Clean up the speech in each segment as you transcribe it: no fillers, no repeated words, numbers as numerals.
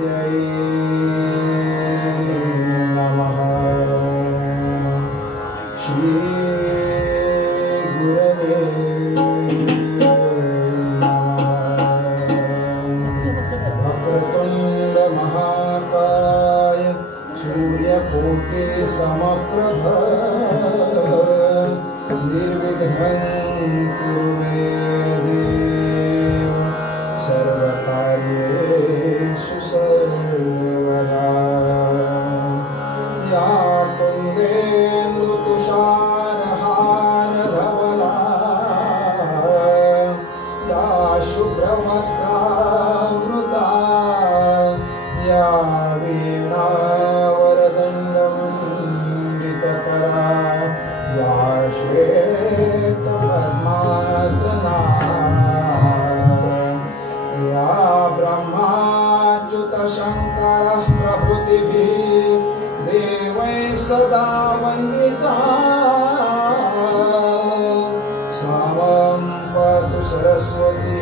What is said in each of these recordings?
गणपतये नमः। श्री गुरवे वक्रतुंड महाकाय सूर्यकोटि समप्रभ निर्विघ्नं कुरु मे देव सर्वकार्येषु सर्वदा। या कुन्देन्दुतुषारहारधवला या शुभ्रवस्त्रावृता या वीणावरदण्डमण्डितकरा या श्वेतपद्मासना या ब्रह्माच्युतशङ्करः प्रभृतिभिः देवैः सदा वन्दिता स्वां पातु सरस्वती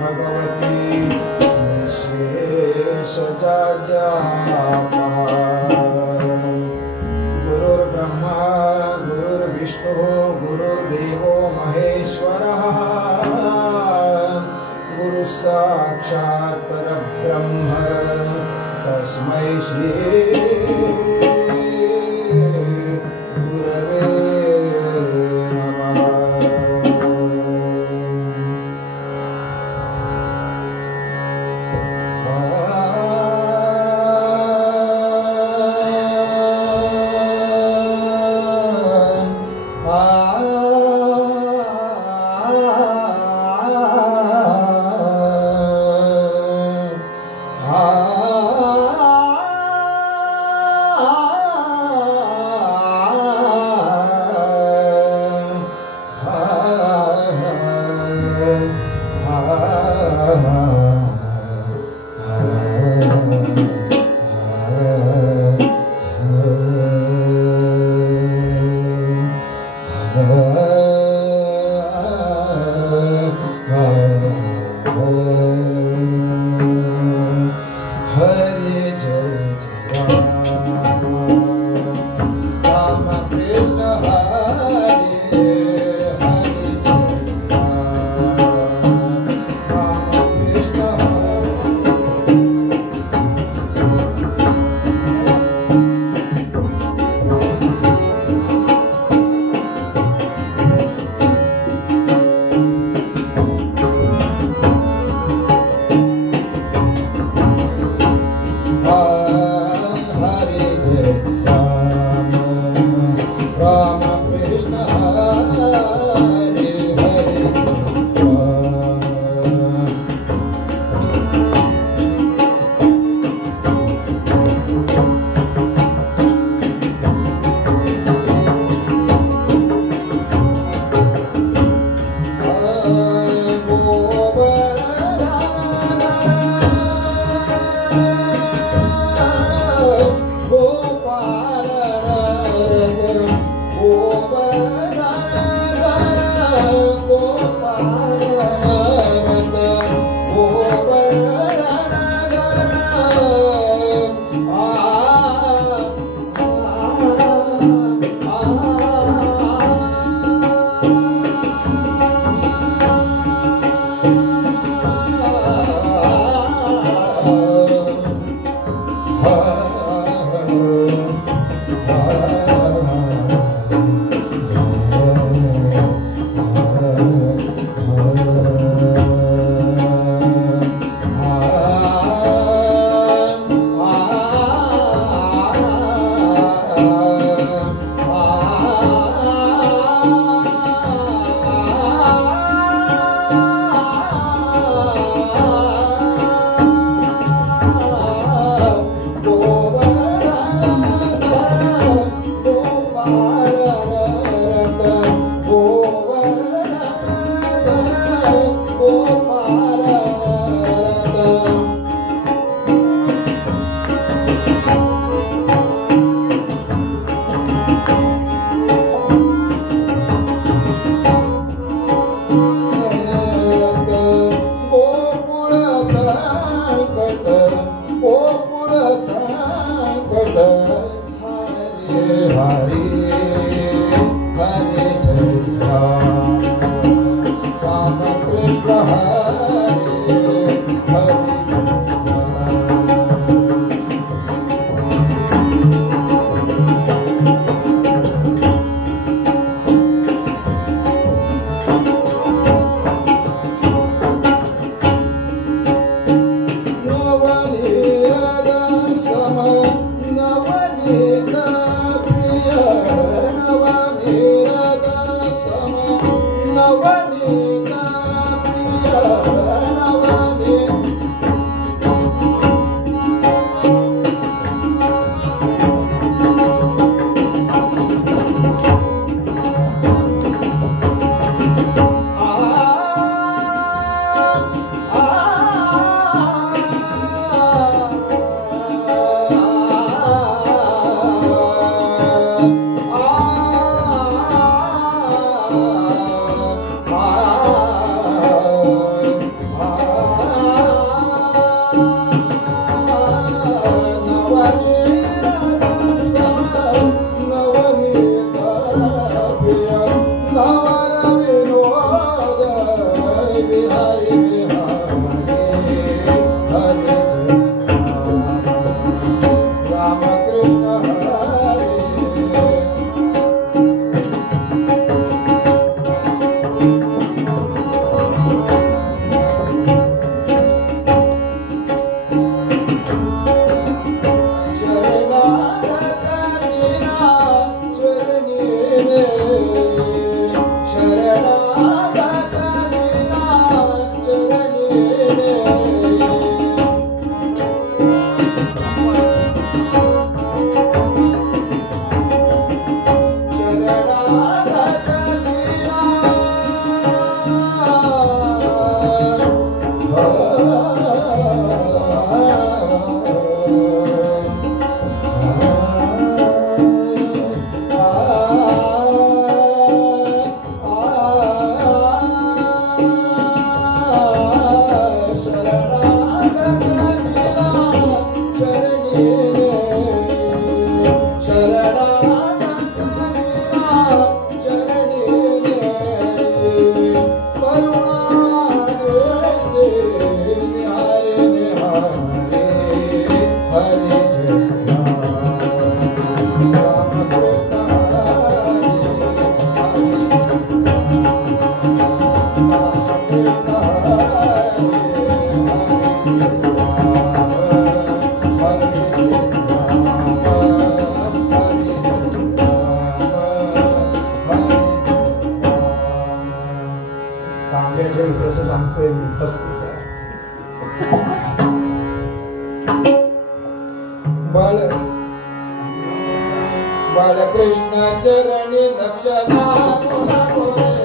भगवती निःशेषजाड्यापहा। गुरुर्ब्रह्मा गुरुर्विष्णुः गुरुर्देवो महेश्वरः गुरुः साक्षात् परब्रह्म तस्मै श्री गुरवे बालकृष्ण चरणी लक्षदा बोला बोले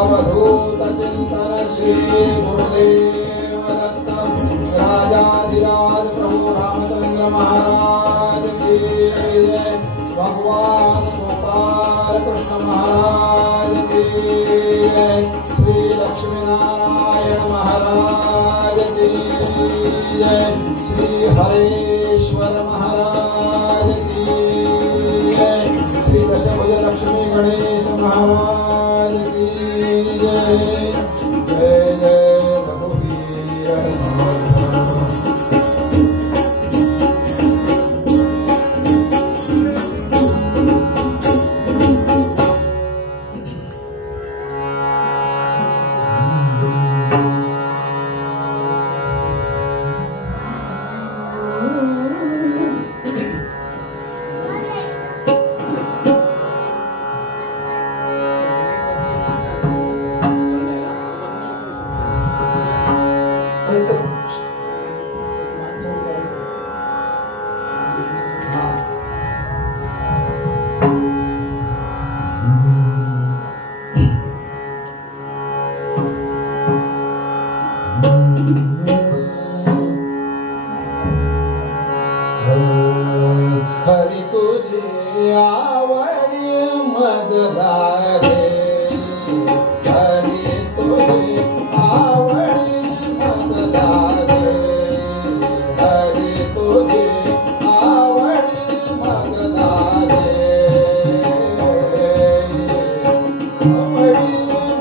अवधूत चिंतन श्री गुरुदेव दत्त राजाधिराज प्रभु रामचंद्र महाराज की जय। भगवान गोपाल कृष्ण महाराज की जय। श्री लक्ष्मी नारायण महाराज की जय। श्री हरेश्वर महाराज की जय। श्री दशभुज लक्ष्मी गणेश महाराज की जय। जय जय रघुवीर हरि तुझे आवडी मजदारे हरि तुझे आवडी मजदारे हरि तुझे आवडी मजदारे आवडी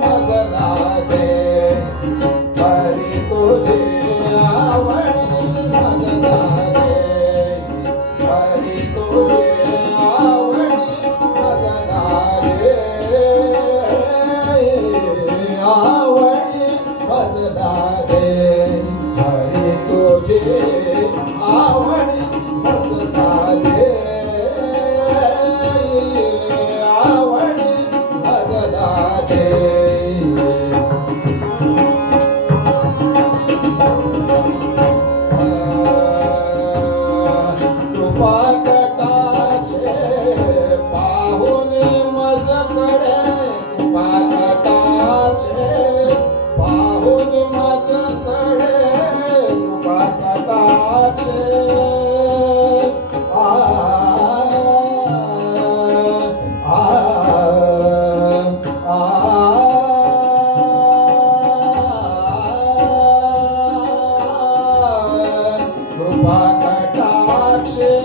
मजदारे हरि तुझे आवडी मजदारे हरि तुझे आवडी मजदारे आवडी मजदारे हरि तुझे आवडी मजदारे आवडी मजदारे कृपा कटाक्षे पाहुन मजकडे कृपा कटाक्षे पाहुन मजकडे कृपा कटाक्षे कृपा कटाक्षे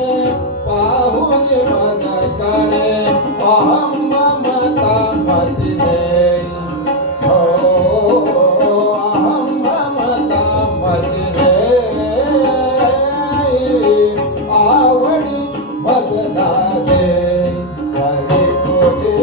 पाहुन मजकडे अहं ममता मतिने हो अहं ममता मतिने आवडी मजदारे हरि तुझे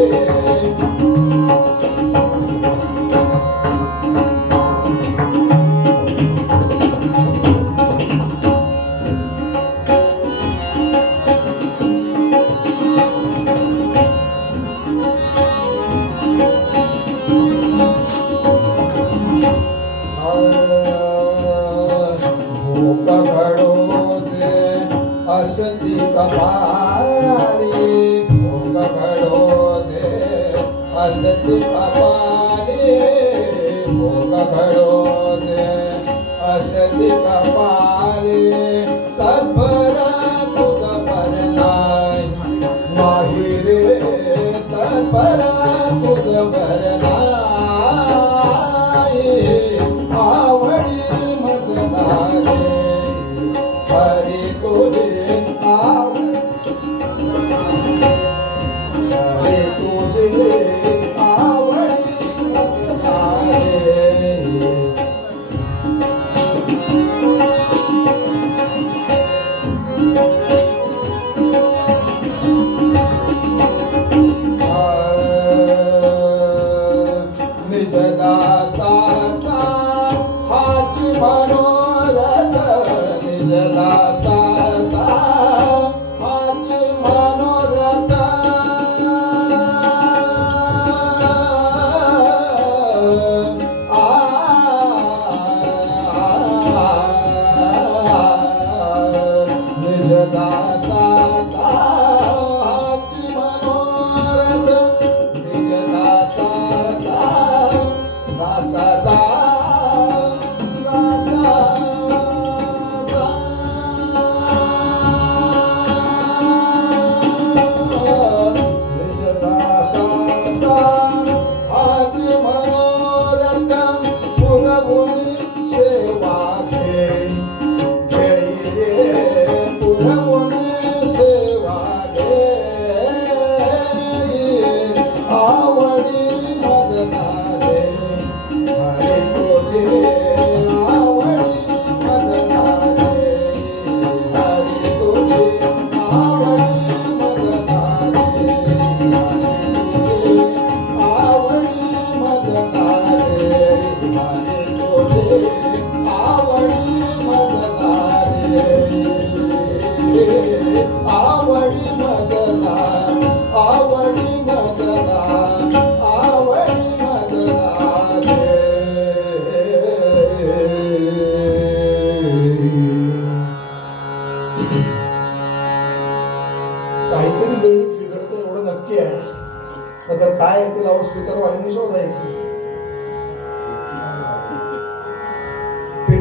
भूक घडोते असती कपाली भूक घडोते असती कपाली भूक घडोते असती कपाली तत्पर तुझ पर नाही रे तत्पर तुझ पर नाही आवडी मजदारे हरि तुझे आवडी हरि तुझे आवडी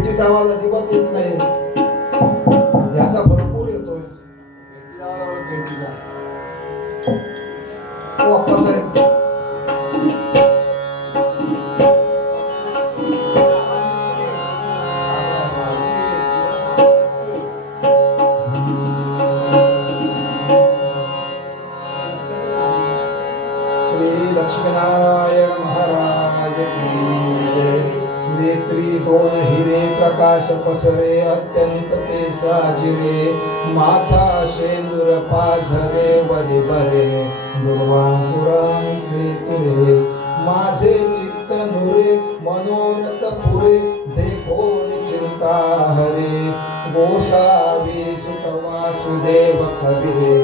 पेटीचा आवाज अजिबात येत नाही, याचा भरपूर येतोय. ओ अप्पासाहेब, लक्ष्मीनारायण महाराज की जय. नेत्री दोन हिरे प्रकाश पसरे अत्यंत ते साजिरे, माथा शेंदूर पाझरे वरी बरे दुर्वांकुरांचे तुरे, माझे चित्त नुरे मनोरथ पुरे देखोन चिंता हरे, गोसावी सुत वासुदेव कविरे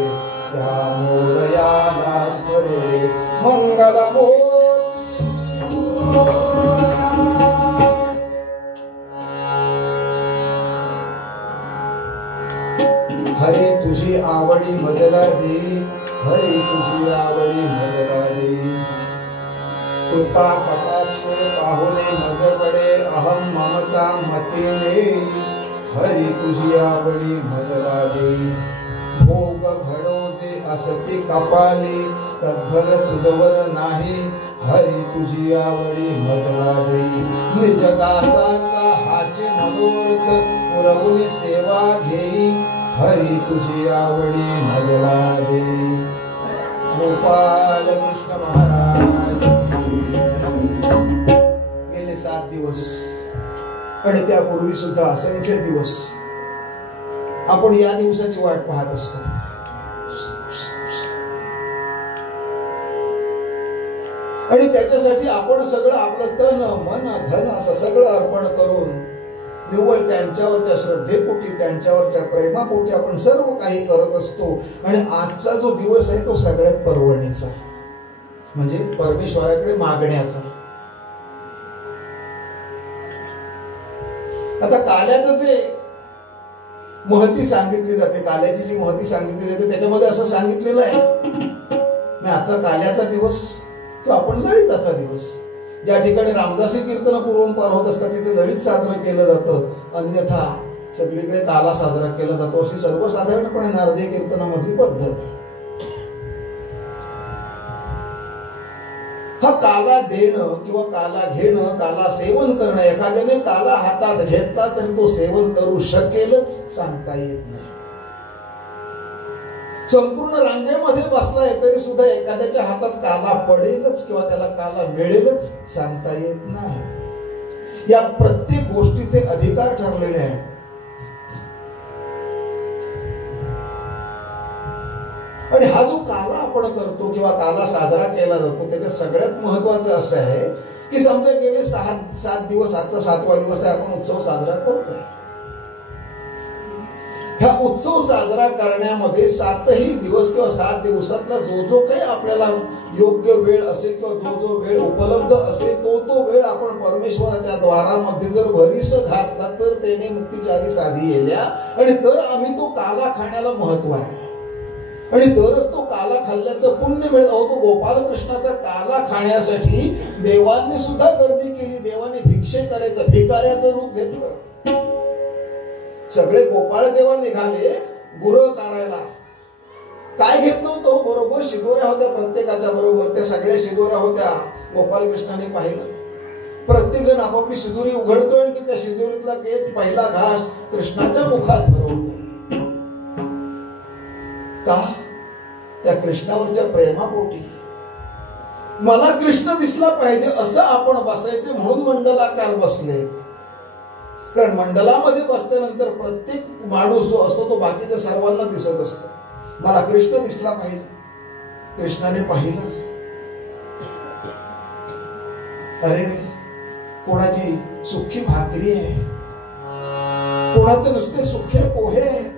त्या मोरयाला स्वरे मंगल मोती. हरी तुझी आवडी मजला दे, हरी तुझी आवडी मजला दे, कृपा कटाक्ष पाहुणे मजबडे अहम ममता मतीने, हरी तुझी आवडी मजला दे, भोग घडो जे असती कपाली तद्भर तुझवर नाही, हरी तुझी आवडी मजला दे, निज दासाचा हाची मनोरथ पुरवून सेवा घेई, हरी तुझी आवडी मजला दे. गोपाल कृष्ण महाराज. गेले 7 दिवस आणि त्यापूर्वी सुद्धा असंख्य दिवस आपण या दिवसाची वाट पाहत असतो. आणि त्याच्यासाठी आपण सगळं आपलं तन मन धन असं सगळं अर्पण करून निव्वळ त्यांच्यावरच्या श्रद्धेपोटी त्यांच्यावरच्या प्रेमापोटी आपण सर्व काही करत असतो. आणि आजचा जो दिवस आहे तो सगळ्यात पर्वणीचा, म्हणजे परमेश्वराकडे मागण्याचा. आता काल्याचं जे महती सांगितली जाते, काल्याची जी महती सांगितली जाते त्याच्यामध्ये असं सांगितलेलं आहे, आजचा काल्याचा दिवस किंवा आपण ललिताचा दिवस, ज्या ठिकाणी रामदासी कीर्तन पूर्वंपार होत असतात तिथे ललित साजरं केलं जातं, अन्यथा सगळीकडे काला साजरा केला जातो, अशी सर्वसाधारणपणे नारदीय कीर्तनामधली पद्धत आहे. हा काला देणं किंवा काला घेणं, काला सेवन करणं, एखाद्याने काला हातात घेतला तरी तो सेवन करू शकेलच सांगता येत नाही. संपूर्ण रांगेमध्ये बसलाय तरी सुद्धा एखाद्याच्या हातात काला पडेलच किंवा त्याला काला मिळेलच सांगता येत नाही. या प्रत्येक गोष्टीचे अधिकार ठरलेले आहेत. आणि हा जो काला आपण करतो किंवा काला साजरा केला जातो त्याच्यात सगळ्यात महत्वाचं असं आहे की समजा गेले 7 दिवस, आजचा 7वा दिवस आहे, आपण उत्सव साजरा करतोय. ह्या उत्सव साजरा करण्यामध्ये 7ही दिवस किंवा 7 दिवसातला जो काही आपल्याला योग्य वेळ असेल किंवा जो वेळ उपलब्ध असेल तो वेळ आपण परमेश्वराच्या द्वारामध्ये जर भरीस घातला तर त्याने मुक्तीचारी साधी येल्या. आणि तर आम्ही तो काला खाण्याला महत्व आहे आणि तरच तो काला खाल्ल्याचं पुण्य मिळत. तो गोपाल कृष्णाचा काला खाण्यासाठी देवांनी सुद्धा गर्दी केली. देवाने भिक्षे करायचं, भिकाऱ्याचं रूप घेतलं. सगळे गोपाळ देवा निघाले गुरं चारायला. काय घेतलं होतं? बरोबर शिदोऱ्या होत्या प्रत्येकाच्या बरोबर. त्या सगळ्या शिदोऱ्या होत्या. गोपाल कृष्णाने पाहिलं प्रत्येक जण आपापली शिदोरी उघडतोय की त्या शिदोरीतला एक पहिला घास कृष्णाच्या मुखात भरवतोय. का? त्या कृष्णावरच्या प्रेमापोटी. मला कृष्ण दिसला पाहिजे असं आपण बसायचे म्हणून मंडलाकार बसले. कारण मंडलामध्ये बसल्यानंतर प्रत्येक माणूस जो असतो तो बाकीच्या सर्वांना दिसत असतो. मला कृष्ण दिसला पाहिजे. कृष्णाने पाहिलं, अरे कोणाची सुखी भाकरी आहे, कोणाचे नुसते सुखे पोहे आहेत,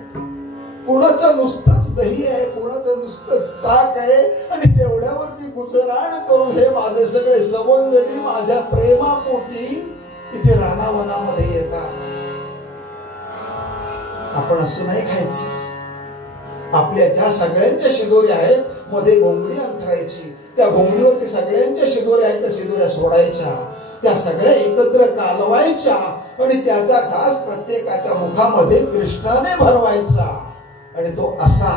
कोणाचं नुसतंच दही आहे, कोणाचं नुसतंच ताक आहे. आणि तेवढ्यावरती गुजराण करून हे माझे सगळे सवंगडी माझ्या प्रेमापोटी इथे रानावनामध्ये येतात. आपण असं नाही खायचं. आपल्या ज्या सगळ्यांच्या शिदोऱ्या आहेत मध्ये घोंगडी अंथरायची. त्या घोंगडीवरती सगळ्यांच्या शिदोऱ्या आहेत त्या शिदोऱ्या सोडायच्या त्या सगळ्या एकत्र कालवायच्या आणि त्याचा घास प्रत्येकाच्या मुखामध्ये कृष्णाने भरवायचा. आणि तो असा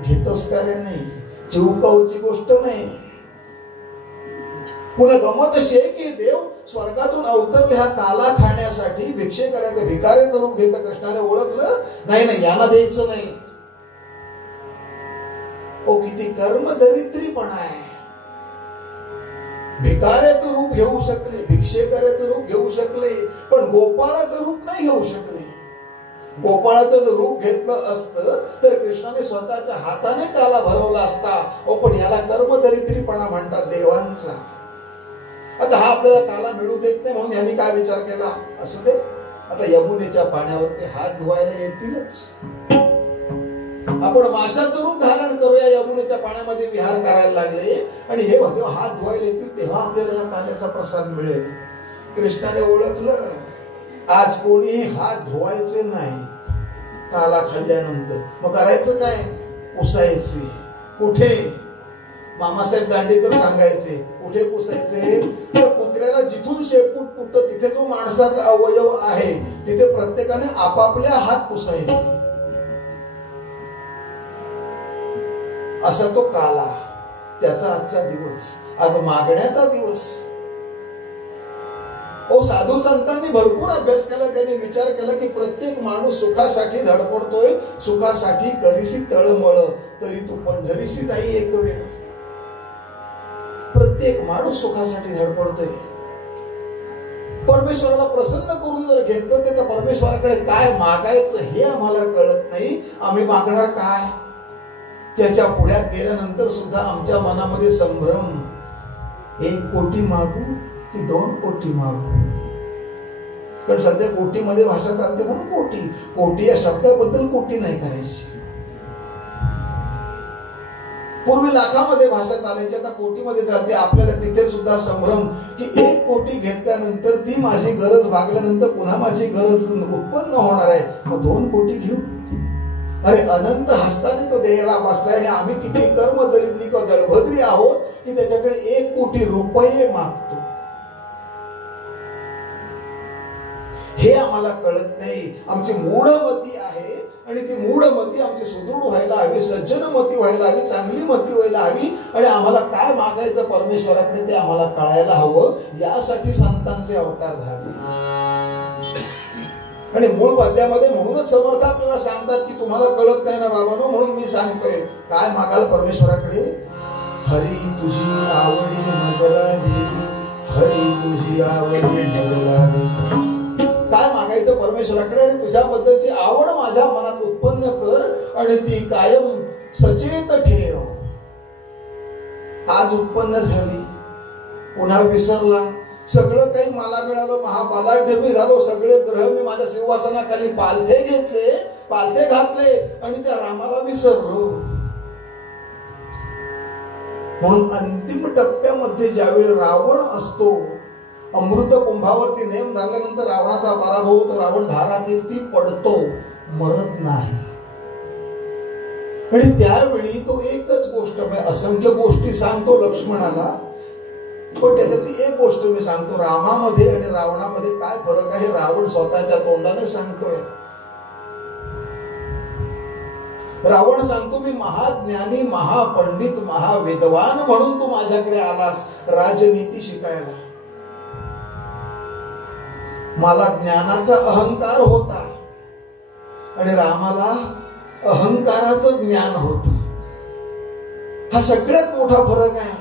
घेतोस का रे? नाही, चिवकाऊची गोष्ट नाही. पुन्हा गमत अशी आहे की देव स्वर्गातून अवतरले हा काला खाण्यासाठी. भिक्षे करायचं, भिकाऱ्याचं रूप घेतं. कृष्णाने ओळखलं, नाही नाही याला द्यायचं नाही. ओ किती कर्मदरिद्रीपणा आहे. भिकाऱ्याचं रूप घेऊ शकले, भिक्षेकऱ्याचं रूप घेऊ शकले, पण गोपाळाचं रूप नाही घेऊ शकले. गोपाळाचं जर रूप घेतलं असतं तर कृष्णाने स्वतःच्या हाताने काला भरवला असता. पण याला कर्मदरिद्रीपणा म्हणतात देवांचा. आता हा आपल्याला काला मिळू देत नाही म्हणून यांनी काय विचार केला, असं दे आता यमुनेच्या पाण्यावरती हात धुवायला येतीलच, आपण माशाचं रूप धारण करूया. यमुनेच्या पाण्यामध्ये विहार करायला लागले आणि हे जेव्हा हात धुवायला येतील तेव्हा आपल्याला या काल्याचा प्रसाद मिळेल. कृष्णाने ओळखलं, आज कोणीही हात धुवायचे नाही काला खाल्ल्यानंतर. मग करायचं काय? पुसायचे. कुठे? मामासाहेब दांडेकर सांगायचे कुठे पुसायचे? तर कुत्र्याला जिथून शेपूट फुटतं तिथे जो माणसाचा अवयव आहे तिथे प्रत्येकाने आपापल्या हात पुसायचे. असा तो काला, त्याचा आजचा दिवस, आज मागण्याचा दिवस. साधू संतांनी भरपूर अभ्यास केला. त्यांनी विचार केला की प्रत्येक माणूस सुखासाठी धडपडतोय, सुखासाठी करीसी तळमळ, तरी तू पंढरीसी नाही एक वेळ. प्रत्येक माणूस सुखासाठी धडपडतोय. परमेश्वराला प्रसन्न करून जर घेतलं तर परमेश्वराकडे काय मागायचं हे आम्हाला कळत नाही. आम्ही मागणार काय? त्याच्या पुढ्यात गेल्यानंतर सुद्धा आमच्या मनामध्ये संभ्रम, 1 कोटी मागू की 2 कोटी मागू? कारण सध्या कोटीमध्ये भाषा चालते म्हणून कोटी. कोटी या शब्दाबद्दल कोटी नाही करायची. पूर्वी लाखामध्ये भाषा चालायची, आता कोटीमध्ये चालते. आपल्याला तिथे सुद्धा संभ्रम की 1 कोटी घेतल्यानंतर ती माझी गरज भागल्यानंतर पुन्हा माझी गरज उत्पन्न होणार आहे, मग 2 कोटी घेऊ? अरे अनंत हस्ताने तो द्यायला बसलाय आणि आम्ही किती कर्मदरिद्री किंवा दळभद्री आहोत की त्याच्याकडे 1 कोटी रुपये मागतो. हे आम्हाला कळत नाही. आमची मूढमती आहे आणि ती मूढमती आमची सुदृढ व्हायला हवी, सज्जनमती व्हायला हवी, चांगली मती व्हायला हवी. आणि आम्हाला काय मागायचं परमेश्वराकडे ते आम्हाला कळायला हवं. यासाठी संतांचे अवतार झाले. आणि मूळ पद्यामध्ये म्हणूनच समर्थ आपल्याला सांगतात की तुम्हाला कळत नाही ना बाबांनो, म्हणून मी सांगतोय काय मागाल परमेश्वराकडे? हरी तुझी आवडी मजला देवी, हरी तुझी आवडी मजला देवी. काय मागायचं परमेश्वराकडे? आणि तुझ्याबद्दलची आवड माझ्या मनात उत्पन्न कर आणि ती कायम सचेत ठेव. आज उत्पन्न झाली, पुन्हा विसरला. सगळं काही मला मिळालं, महाबलाढ्य मी झालो, सगळे ग्रह मी माझ्या सिंहासनाखाली पालथे घेतले, पालथे घातले आणि त्या रामाला विसरलो. म्हणून अंतिम टप्प्यामध्ये ज्यावेळी रावण असतो, अमृत कुंभावरती नेम धरल्यानंतर रावणाचा पराभव होतो. रावण धारातीर्थी पडतो, मरत नाही. आणि त्यावेळी तो एकच गोष्ट, मी असंख्य गोष्टी सांगतो लक्ष्मणाला, पण त्याच्यातली एक गोष्ट मी सांगतो. रामामध्ये आणि रावणामध्ये काय फरक आहे रावण स्वतःच्या तोंडाने सांगतोय. रावण सांगतो मी महाज्ञानी, महापंडित, महाविद्वान म्हणून तू माझ्याकडे आलास राजनीती शिकायला. मला ज्ञानाचा अहंकार होता आणि रामाला अहंकाराचं ज्ञान होत. हा सगळ्यात मोठा फरक आहे.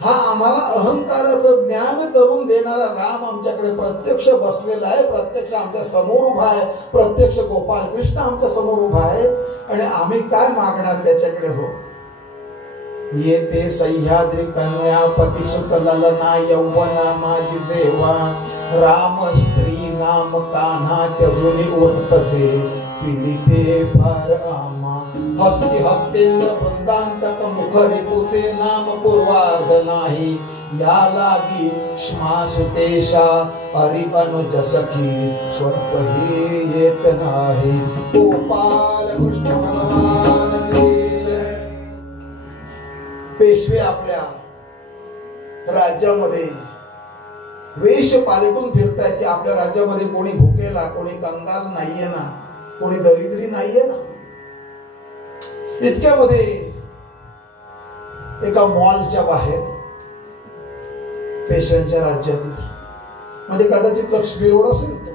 हा आम्हाला अहंकाराचं ज्ञान करून देणारा राम आमच्याकडे प्रत्यक्ष बसलेला आहे, प्रत्यक्ष आमच्या समोर उभा आहे, प्रत्यक्ष गोपाल कृष्ण आमच्या समोर उभा आहे. आणि आम्ही काय मागणार त्याच्याकडे? हो येते सह्याद्री कन्या पतिसुत ललना यौवना माझी जेवा, राम स्त्री नाम कान्हा त्यजुनी उरतचे, पीडिते फार आमा, हस्ती हस्तेंद्र वृंदांतक मुख रिपुचे नाम पूर्वार्ध नाही, या लागी क्ष्मा सुतेशा हरि अनुज सखी स्वल्प हे येत नाही. गोपाल कृष्ण भगवान पेशवे आपल्या राज्यामध्ये वेश पालटून फिरतायत की आपल्या राज्यामध्ये कोणी भुकेला, कोणी कंगाल नाहीये ना, कोणी दरिद्री नाहीये ना. इतक्यामध्ये एका मॉलच्या बाहेर पेशव्यांच्या राज्यातील, म्हणजे कदाचित लक्ष्मी रोड असेल तो,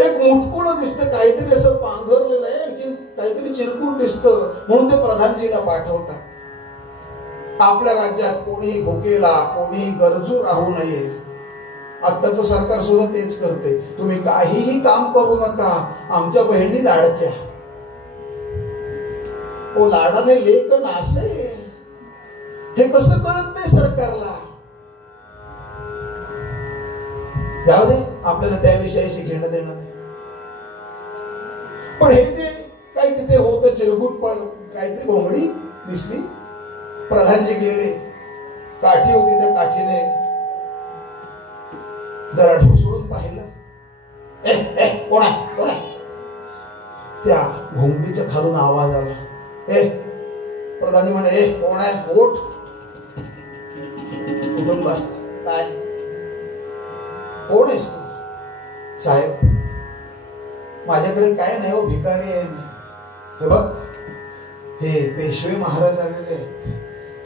एक मुटकुळ दिसतं, काहीतरी असं पांघरलेलं आहे, आणखी काहीतरी चिरकुट दिसतं. म्हणून ते प्रधानजीला पाठवतात. आपल्या राज्यात कोणीही भुकेला, कोणीही गरजू राहू नये. आत्ताचं सरकार सुद्धा तेच करते. तुम्ही काहीही काम करू नका, आमच्या बहिणी लाडक्या. ओ लाडाने लेक नासे, हे कसं कळत नाही सरकारला. जाऊ दे, आपल्याला त्याविषयी घेणं देणं नाही. पण हे जे काही तिथे होतं चिरगुट, पण काहीतरी घोंगडी दिसली. प्रधानजी गेले, काठी होती, त्या काठीने जरा ढोसळून पाहिलं. कोण आहे, कोण आहे? त्या घोंगडीच्या खालून आवाज आला. प्रधानजी म्हणे, कोण आहे? ओठ उठून बसला. काय, कोण आहेस तू? साहेब, माझ्याकडे काय नाही हो, भिकारी आहे. हे बघ, हे पेशवे महाराज आलेले आहेत,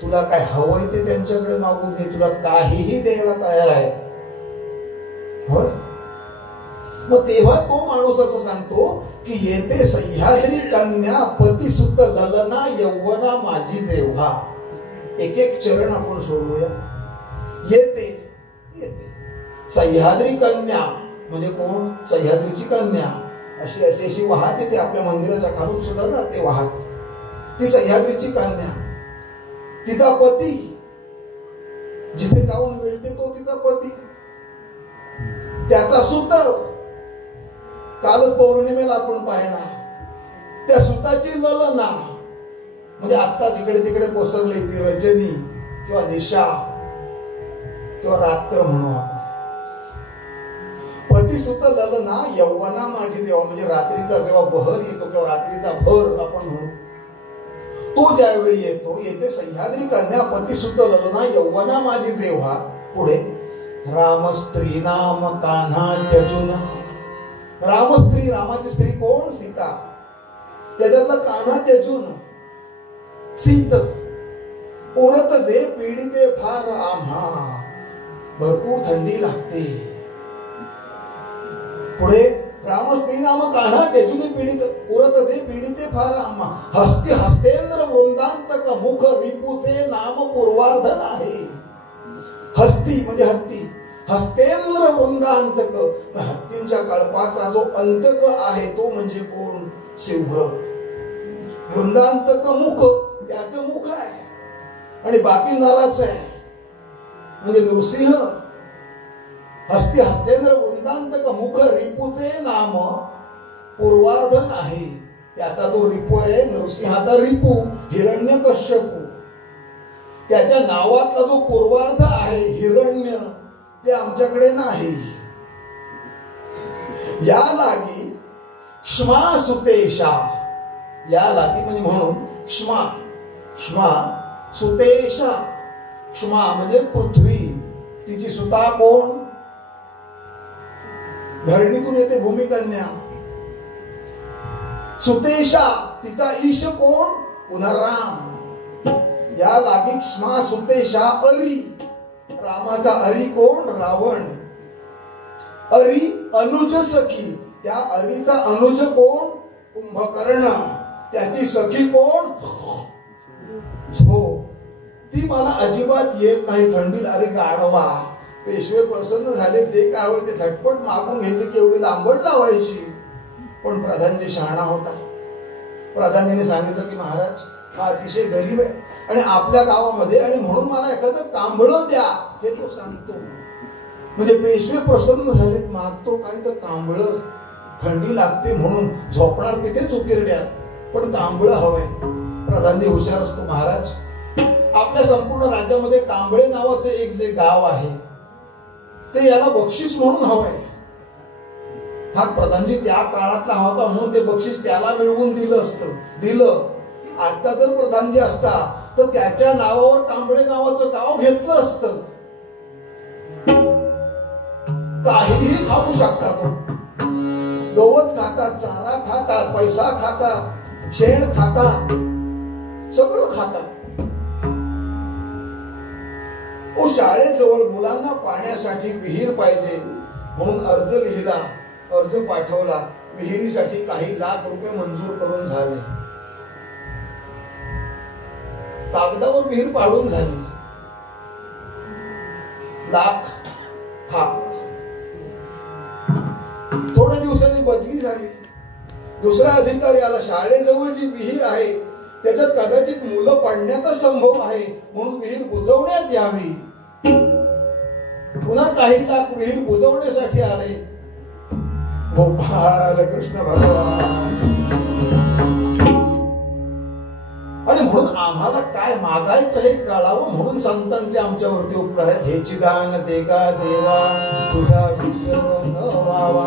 तुला काय हवंय ते त्यांच्याकडे मागून घे, तुला काहीही द्यायला तयार आहे. होय. मग तेव्हा तो माणूस असं सांगतो की येते सह्याद्री कन्या पतिसुत ललना यौवना माझी जेव्हा. एक एक चरण आपण सोडवूया. येते येते सह्याद्री कन्या म्हणजे कोण? सह्याद्रीची कन्या. अशी अशी अशी वाहत येते, आपल्या मंदिराच्या खालून सुद्धा ना ते वाहत. ती सह्याद्रीची कन्या, तिचा पती, जिथे जाऊन मिळते तो तिचा पती, त्याचा सुत. काल पौर्णिमेला आपण पाहिला, त्या सुताची ललना म्हणजे आत्ताच इकडे तिकडे पसरली ती रजनी किंवा दिशा किंवा रात्र म्हणू आपण. पतिसुत ललना यौवना माझी देवा म्हणजे रात्रीचा जेव्हा बहर येतो किंवा रात्रीचा भर आपण म्हणू, तो ज्यावेळी येतो, येते सह्याद्री कन्या पतिसुत ललना यौवना माझी जेव्हा. पुढे रामस्त्री नाम कान्हा त्यजून. रामस्त्री, रामाची स्त्री कोण? सीता. त्याच्यातला कान्हा त्यजून सीत. उरत जे पीडिते फार आम्हा. भरपूर थंडी लागते. पुढे रामस्त्री नाम कान्हा त्यजून पीडित उरत जे पीडिते फार आम्हा. हस्ती हस्तेंद्र वृंदांतक मुख रिपुचे नाम पूर्वार्धन आहे. हस्ती म्हणजे हत्ती, हस्तेंद्र वृंदांतक, हत्तींच्या कळपाचा जो अंतक आहे तो म्हणजे कोण? सिंह. वृंदांतक मुख, त्याचं मुख आहे आणि बाकी नराच आहे म्हणजे नृसिंह. हस्ती हस्तेंद्र वृंदांतक मुख रिपुचे नाम पूर्वार्धन आहे. त्याचा तो रिपू आहे, नृसिंहाचा रिपू हिरण्यकश्यपू. त्याच्या नावातला जो पूर्वार्ध आहे हिरण्य, ते आमच्याकडे नाही. या लागी क्ष्मा सुतेशा. या लागी म्हणजे म्हणून क्ष्मा, क्ष्मा सुतेशा. क्ष्मा म्हणजे पृथ्वी, तिची सुता कोण? धरणीतून येते भूमिकन्या. सुतेशा, तिचा ईश कोण? पुन्हा राम. या लागी क्ष्मा सुतेशा अरी. रामाचा अरी कोण? रावण. अरी अनुज सखी. त्या अरीचा अनुज कोण? कुंभकर्ण. त्याची सखी कोण? झो. ती मला अजिबात येत नाही थंडीला. अरे गाढवा, पेशवे प्रसन्न झाले, जे काय होते ते झटपट मागून घ्यायचे की एवढी लांबड लावायची. पण प्रधानजी शहाणा होता. प्रधानजीने सांगितलं की महाराज, हा अतिशय गरीब आहे आणि आपल्या गावामध्ये, आणि म्हणून मला एखादं कांबळं द्या, हे तो सांगतो. म्हणजे पेशवे प्रसन्न झालेत, मागतो काय तर कांबळं. थंडी लागते म्हणून झोपणार तिथेच उकिरड्यात, पण कांबळं हवंय. प्रधानजी हुशार असतो. महाराज, आपल्या संपूर्ण राज्यामध्ये कांबळे नावाचे एक जे गाव आहे ते याला बक्षीस म्हणून हवंय. हा प्रधानजी त्या काळातला होता म्हणून ते बक्षीस त्याला मिळवून दिलं असतं. दिलं. आता जर प्रधानजी असता तर त्याच्या नावावर कांबळे नावाचं गाव घेतलं असतं. काहीही खाऊ शकतात, गवत खातात, चारा खातात, पैसा खातात, शेण खातात, सगळं खातात. शाळेजवळ मुलांना पाण्यासाठी विहीर पाहिजे म्हणून अर्ज लिहिला, अर्ज पाठवला. विहिरीसाठी काही लाख रुपये मंजूर करून झाले. कागदावर विहीर पाडून झाली, लाख खाक. थोड्या दिवसांनी बदली झाली, दुसरा अधिकारी आला. शाळेजवळची विहीर आहे, त्याच्यात कदाचित मुलं पडण्याचा संभव आहे म्हणून विहीर बुजवण्यात यावी. पुन्हा काही लाख विहीर बुजवण्यासाठी आले. गोपाल कृष्ण भगवान. आणि म्हणून आम्हाला काय मागायचं हे कळावं म्हणून संतांचे आमच्यावरती उपकार आहेत. हे चिदान देगा देवा तुझा विसर न व्हावा,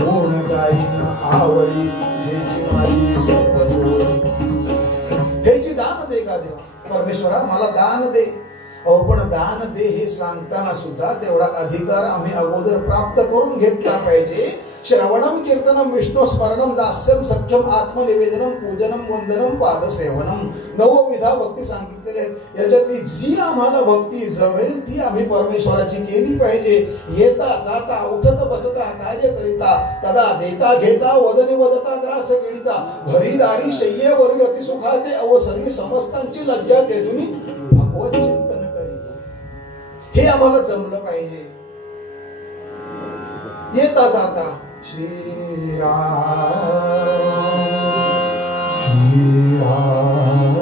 गुण गाईन आवडी हेची माझी सर्व जोडी. हेची दान देगा देवा, परमेश्वरा मला दान दे. पण दान दे हे सांगताना सुद्धा तेवढा अधिकार आम्ही अगोदर प्राप्त करून घेतला पाहिजे. श्रवणम कीर्तनम विष्णू स्मरणम दास्यम सख्यम आत्मनिवेदनम पूजनम वंदनम पादसेवनम, 9 विधा भक्ती सांगितलेले आहेत. याच्यातली जी आम्हाला भक्ती जमेल ती आम्ही परमेश्वराची केली पाहिजे. येता जाता उठत बसता कार्य करिता, तदा देता घेता वदनी वदता ग्रास गणिता, घरी दारी शय्येवरील अतिसुखाचे अवसरी समस्तांची लज्जा तेजुनी भगवत चिंतन करिता. हे आम्हाला जमलं पाहिजे. येता जाता श्रीराम श्रीराम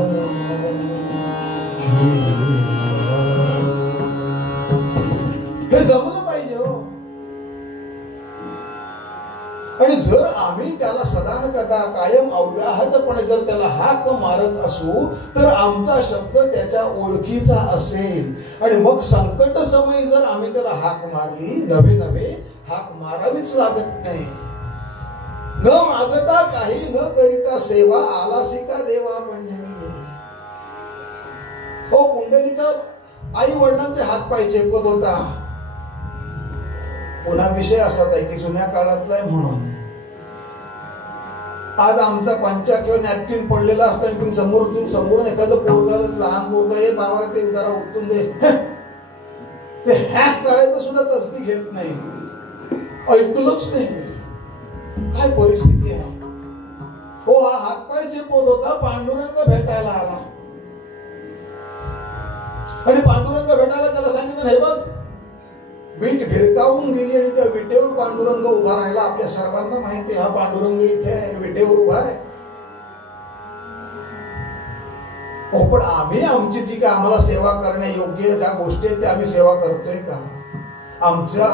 श्रीराम, हे जमलं पाहिजे हो. आणि जर आम्ही त्याला सदान कदा कायम अव्याहतपणे जर त्याला हाक मारत असू तर आमचा शब्द त्याच्या ओळखीचा असेल. आणि मग संकट समयी जर आम्ही त्याला हाक मारली, नवे नवे हाक मारावीच लागत नाही. न मागता काही न करिता सेवा आलासी का देवा पंढरी. हो पुंडलिका आई वडिलांचे हात पाय चेपत होता. पुन्हा विषय असाच आहे की जुन्या काळातला आहे म्हणून आज आमचा पंचा किंवा नॅपकिन पडलेला असताना समोरून एखादं पोरगा लहान पोरगा हे बाबा ते जरा उठून दे, ते हॅक करायचं सुद्धा तसदी घेत नाही. ऐकलंच नाही. काय परिस्थिती आहे. हो हा हातपाय चेपत होता, पांडुरंग भेटायला आला आणि पांडुरंग भेटायला त्याला सांगितलं हे बघ वीट भिरकावून दिली आणि त्या विटेवर पांडुरंग उभा राहिला. आपल्या सर्वांना माहिती हा पांडुरंग इथे आहे, विटेवर उभा आहे. हो पण आम्ही आमची जी काय आम्हाला सेवा करण्या योग्य ज्या गोष्टी आहेत त्या आम्ही सेवा करतोय का? आमचा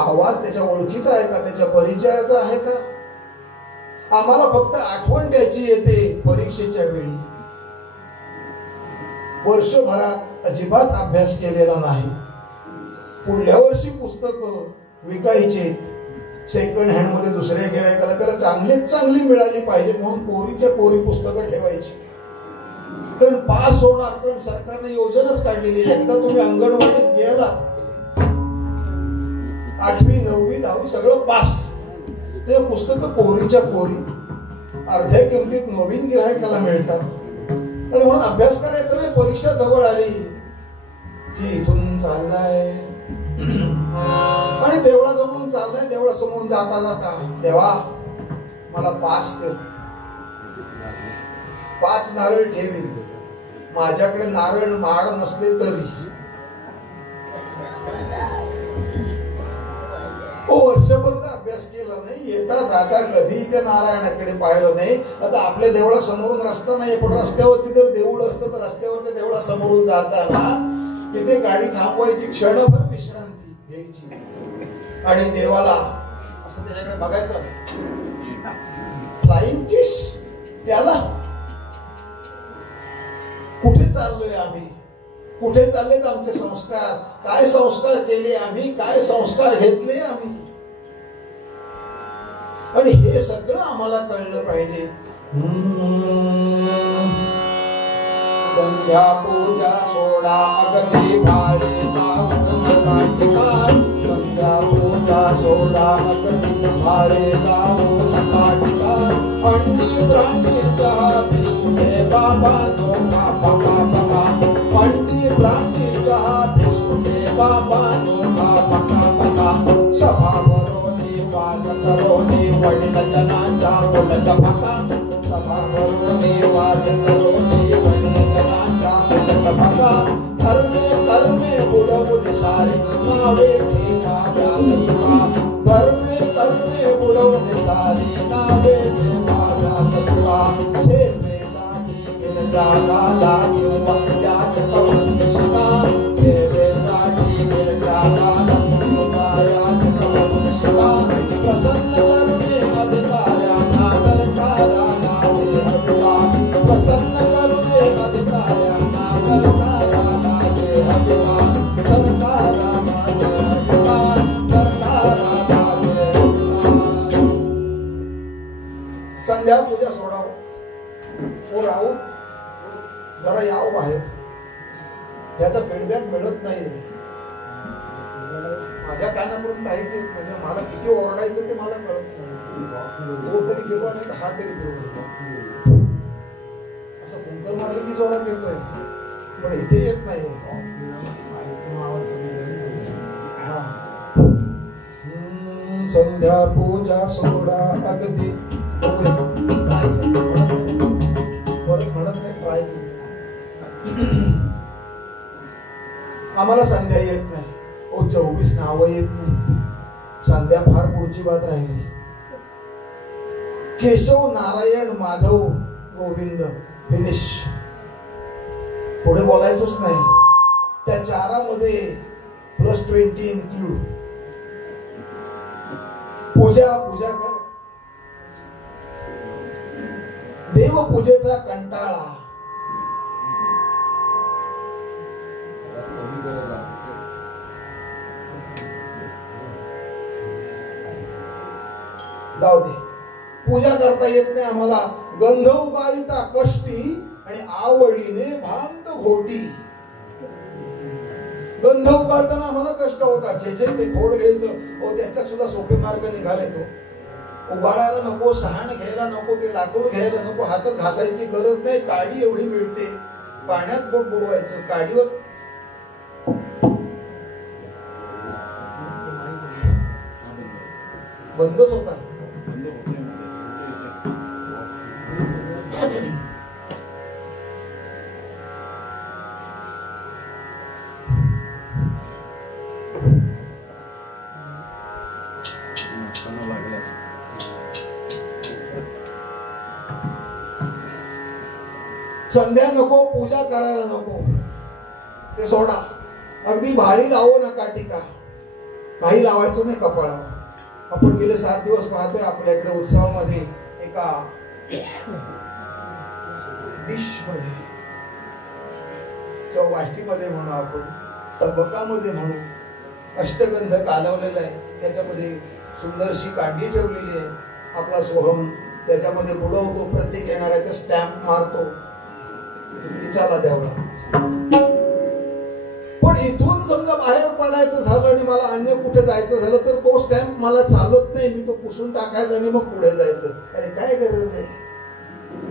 आवाज त्याच्या ओळखीचा आहे का? त्याच्या परिचयाचा आहे का? आम्हाला फक्त आठवण त्याची येते परीक्षेच्या वेळी. वर्षभरात अजिबात अभ्यास केलेला नाही. पुढल्या वर्षी पुस्तकं विकायचे सेकंड हँड मध्ये दुसऱ्या गिरायकाला, त्याला चांगलीच चांगली मिळाली पाहिजे म्हणून कोरीच्या कोरी पुस्तकं ठेवायची. कारण पास होणार, कारण सरकारने योजनाच काढलेली. एकदा तुम्ही अंगणवाडीत गेला 8वी 9वी 10वी सगळं पास, ते पुस्तकं कोरीच्या कोरी अर्ध्या किमतीत नवीन गिरायकाला मिळतात. आणि म्हणून अभ्यास करायचा नाही. परीक्षा जवळ आली की इथून चाललाय आणि देवळाजवळून चाललाय, देवळासमोरून जाता जाता देवा मला पास कर, 5 नारळ ठेवीन. माझ्याकडे नारळ माळ नसले तरी वर्षभर अभ्यास केला नाही. येता जाता कधी त्या नारायणाकडे पाहिलं नाही. आता आपल्या देवळा समोरून रस्ता नाही, पण रस्त्यावरती जर देऊळ असतं तर रस्त्यावर त्या देवळा समोरून जाताना तिथे गाडी थांबवायची, क्षणभर विश्रांती घ्यायची आणि देवाला असं त्याच्याकडे बघायचं. फ्लाइंग किस त्याला. कुठे चाललोय आम्ही? कुठे चाललेत आमचे संस्कार? काय संस्कार केले आम्ही? काय संस्कार घेतले आम्ही? आणि हे सगळं आम्हाला कळलं पाहिजे. संध्या पूजा सोडा अगदी भारी लावून काटिका संध्या पूजा सोडा अगदी भारी लावून काटिका अंडी प्राणी चहा बिस्कुटे बाबा नोखा बका बका अंडी प्राणी चहा बिस्कुटे बाबा नोखा बका बका सभा भरोनी वाद करोनी वडील जनाचा उलट भका सभा भरोनी वाद करोनी वडील जनाचा उलट भका धर्मे कर्मे बुडवून सारी नावे ठेवा व्यास सुखा धर्मे कर्मे बुडवून सारी नावे ठेवा व्यास सुखा सेवेसाठी गिरजाला किंवा त्याच करून शिका सेवेसाठी गिरजाला किंवा याच करून शिका प्रसन्न करुणे अधिकाऱ्यांना सरकारांना दे हविका प्रसन्न करुणे अधिकाऱ्यांना सरकारांना दे हविका सरकारांना दे हविका सरकारांना दे हविका संध्या पूजा सोडावं ओ राहून जरा याव बाहेर याचा फीडबॅक मिळत नाही माझ्या कानाकडून काहीच येत म्हणजे मला किती ओरडायचं ते मला कळत नाही तो तरी फिरवा नाही तर हा तरी फिरवा असं फुंकर मारलं की जोरात येतोय पण इथे येत नाही संध्या पूजा सोडा अगदी म्हणत नाही ट्राय आम्हाला संध्या येत नाही ओ 24 नावं येत नाही संध्या फार पुढची बात राहिली केशव नारायण माधव गोविंद फिनिश पुढे बोलायचंच नाही त्या चारामध्ये +20 इन्क्लूड पूजा पूजा कर देवपूजेचा कंटाळा जाऊ दे पूजा करता येत नाही आम्हाला गंध उगाळीता कष्टी आणि आवडीने भांत घोटी गंध उगाळताना आम्हाला कष्ट होता जे ते घोड घ्यायचं ओ त्याच्यात सुद्धा सोपे मार्ग निघाले तो उगाळायला नको सहाण घ्यायला नको ते लाकूड घ्यायला नको हातात घासायची गरज नाही काडी एवढी मिळते पाण्यात बोट बुडवायचं काडीवर बंदच होता संध्या नको पूजा करायला नको ते सोडा अगदी भारी लावू नका टीका काही लावायचं नाही कपाळावर आपण गेले 7 दिवस पाहतोय आपल्याकडे उत्सवामध्ये एका डिश मध्ये किंवा वाटीमध्ये म्हणू आपण तबकामध्ये म्हणू अष्टगंध कालवलेला आहे त्याच्यामध्ये सुंदरशी कांडी ठेवलेली आहे आपला सोहम त्याच्यामध्ये बुडवतो प्रत्येक येणाऱ्याचा स्टॅम्प मारतो चला द्यावला पण इथून समजा बाहेर पडायचं झालं आणि मला अन्य कुठे जायचं झालं तर तो स्टॅम्प मला चालत नाही मी तो पुसून टाकायचा आणि मग पुढे जायचं अरे काय गरज आहे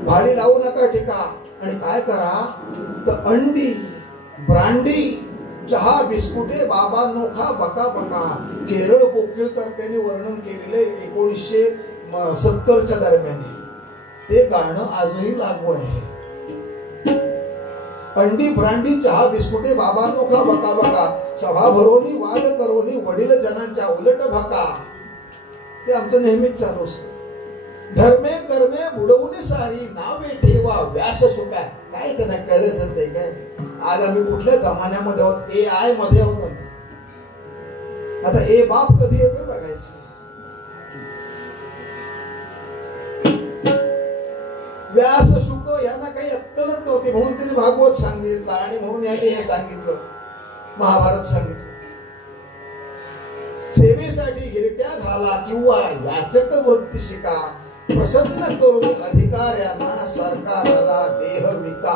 भाडी लावू नका टीका आणि काय करा तर अंडी ब्रांडी चहा बिस्कुटे बाबा नोखा बका बका केरळ कोकिळकर त्यांनी वर्णन केलेले 1970च्या दरम्यान ते गाणं आजही लागू आहे अंडी ब्रांडी चहा बिस्कुटे बाबा नोखा बका बका सभा भरोनी वाद करोनी वडील जनांच्या उलट भका ते आमचं नेहमीच चालू असतं धर्मे कर्मे बुडवून सारी नावे ठेवा व्यास सुखा काय त्यांना कळत ते काय आज आम्ही कुठल्या जमान्यामध्ये आहोत AI मध्ये आहोत आता ए बाप कधी येतो बघायचं व्यास शुक यांना काही अक्कलच नव्हती म्हणून त्यांनी भागवत सांगितलं आणि म्हणून यांनी हे सांगितलं महाभारत सांगितलं सेवेसाठी हिरट्या घाला किंवा याचक वृत्ती शिका प्रसन्न करून अधिकाऱ्यांना सरकारला देह विका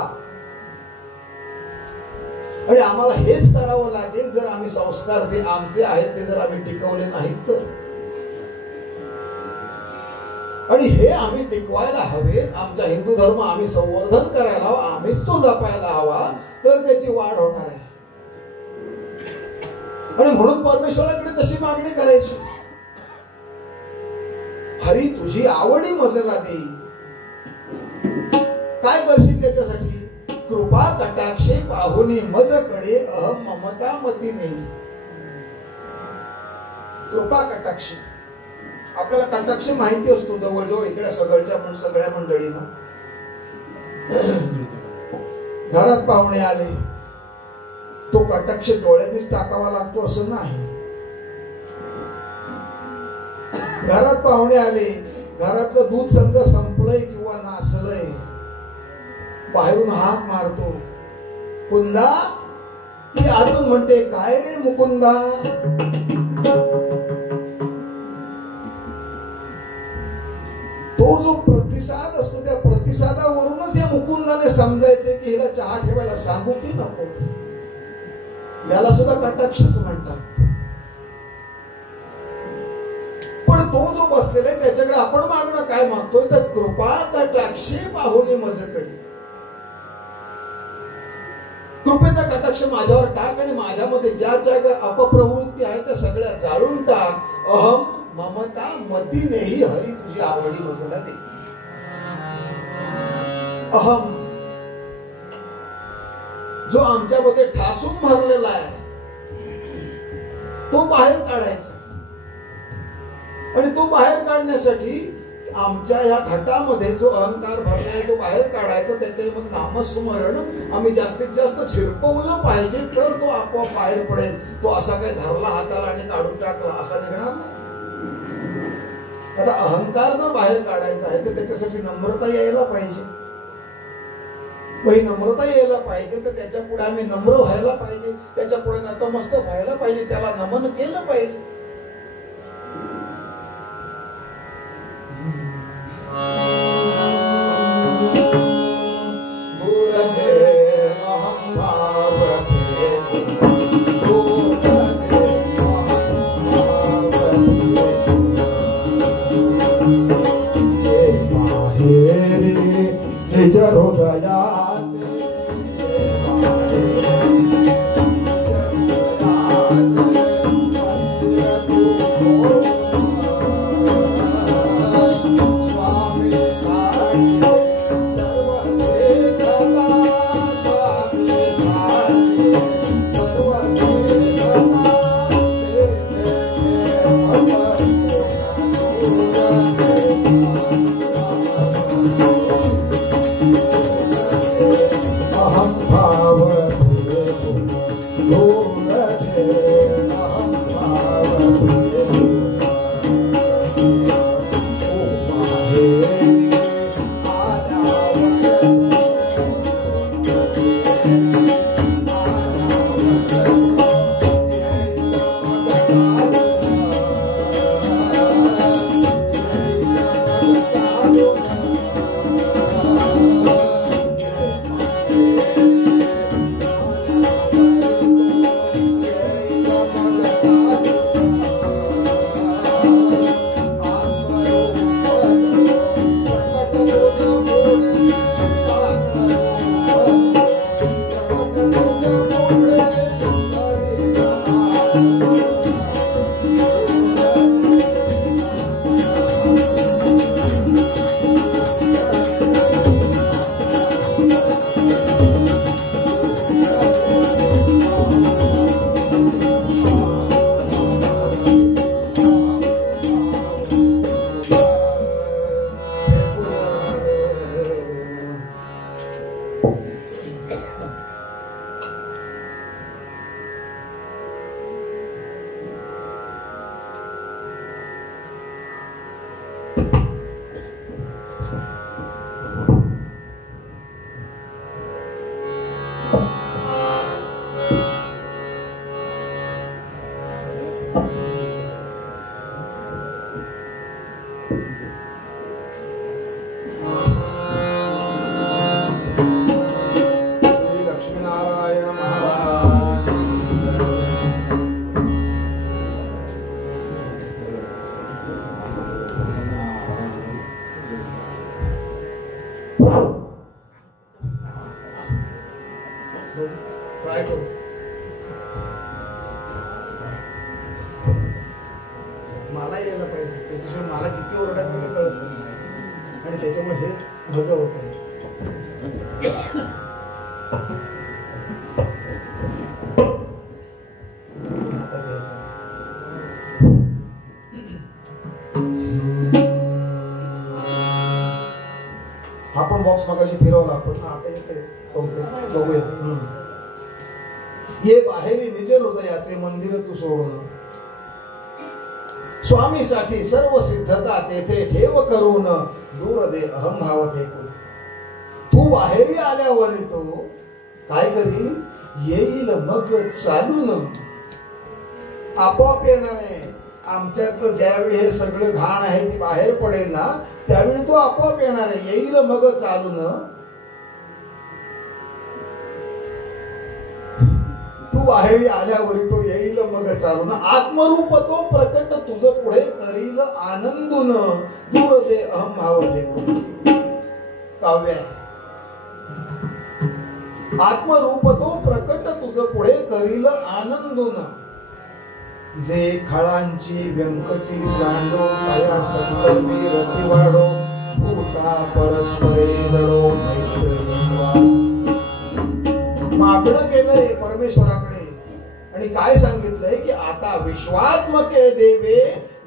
आणि आम्हाला हेच करावं लागेल जर आम्ही संस्कार जे आमचे आहेत ते जर आम्ही टिकवले नाहीत तर. आणि हे आम्ही टिकवायला हवे. आमचा हिंदू धर्म आम्ही संवर्धन करायला हवा, आम्हीच तो जपायला हवा, तर त्याची वाढ होणार आहे. आणि म्हणून परमेश्वराकडे तशी मागणी करायची, हरी तुझी आवडी मजला दे. काय करशील त्याच्यासाठी? कृपा कटाक्षे पाहुनी मजकडे अहम ममता मती नाही. कृपा कटाक्ष, आपल्याला कटाक्ष माहिती असतो जवळजवळ इकडे सगळ्या मंडळींना. घरात पाहुणे आले, तो कटाक्ष डोळ्यानेच टाकावा लागतो असं नाही. घरात पाहुणे आले, घरातलं दूध समजा संपलंय किंवा नासलंय, बाहेरून हाक मारतो, कुंदा. ती आतून म्हणते, काय रे मुकुंदा? तो जो प्रतिसाद असतो त्या प्रतिसादावरूनच या मुकुंदाने समजायचे की हिला चहा ठेवायला सांगू की नको. याला सुद्धा कटाक्षच म्हणतात. पण तो जो बसलेला आहे त्याच्याकडे आपण मागणं काय मागतोय तर कृपा कटाक्षे पाहुणे मजकडे. कृपेचा कटाक्ष माझ्यावर टाक आणि माझ्यामध्ये ज्या ज्या अपप्रवृत्ती आहेत त्या सगळ्या जाळून टाक. अहम ममता मतीनेही हरी तुझी आवडी मजला दे. अहम जो आमच्यामध्ये ठासून भरलेला आहे तो बाहेर काढायचा. आणि तो बाहेर काढण्यासाठी आमच्या या घटामध्ये जो अहंकार भरला आहे तो बाहेर काढायचा. त्याच्यामध्ये नामस्मरण आम्ही जास्तीत जास्त झिरपवलं पाहिजे तर तो आपोआप बाहेर पडेल. तो असा काही धरला हाताला आणि काढून टाकला असा निघणार नाही. आता अहंकार जर बाहेर काढायचा आहे तर त्याच्यासाठी नम्रता यायला पाहिजे. ही नम्रता यायला पाहिजे तर त्याच्या पुढे आम्ही नम्र व्हायला पाहिजे, त्याच्या पुढे नतमस्तक व्हायला पाहिजे, त्याला नमन केलं पाहिजे. हृदयात त्याच्याशिवाय मला किती ओरडायचं ते कळत नाही आणि त्याच्यामुळे हे भज होत आहे. हा पण बॉक्स मगाशी फिरवला आपण आता येते बघूया. ये बाहेरी निज हृदयाचे मंदिर तू सोडून स्वामीसाठी सर्व सिद्धता तेथे ठेव करून दूर दे अहम भाव फेकून. तू बाहेरी आल्यावर तो काय करी येईल मग चालून आपोआप येणार आहे. आमच्यात ज्यावेळी हे सगळं घाण आहे ती बाहेर पडेल ना त्यावेळी तो आपोआप येणार आहे. येईल मग चालून तू बाहेर आल्यावर तो येईल मग चालून आत्मरूप तो प्रकट तुझ पुढे करील आनंदून दूर दे अहम भाव फेकून. काव्य आत्मरूप तो प्रकट तुझ पुढे करील आनंदून. जे खळांची व्यंकटी सांडो काया संकल्पी रती वाढो भूता परस्परे रडो मागणं केलंय परमेश्वराकडे आणि काय सांगितलंय की आता विश्वात्मके देवे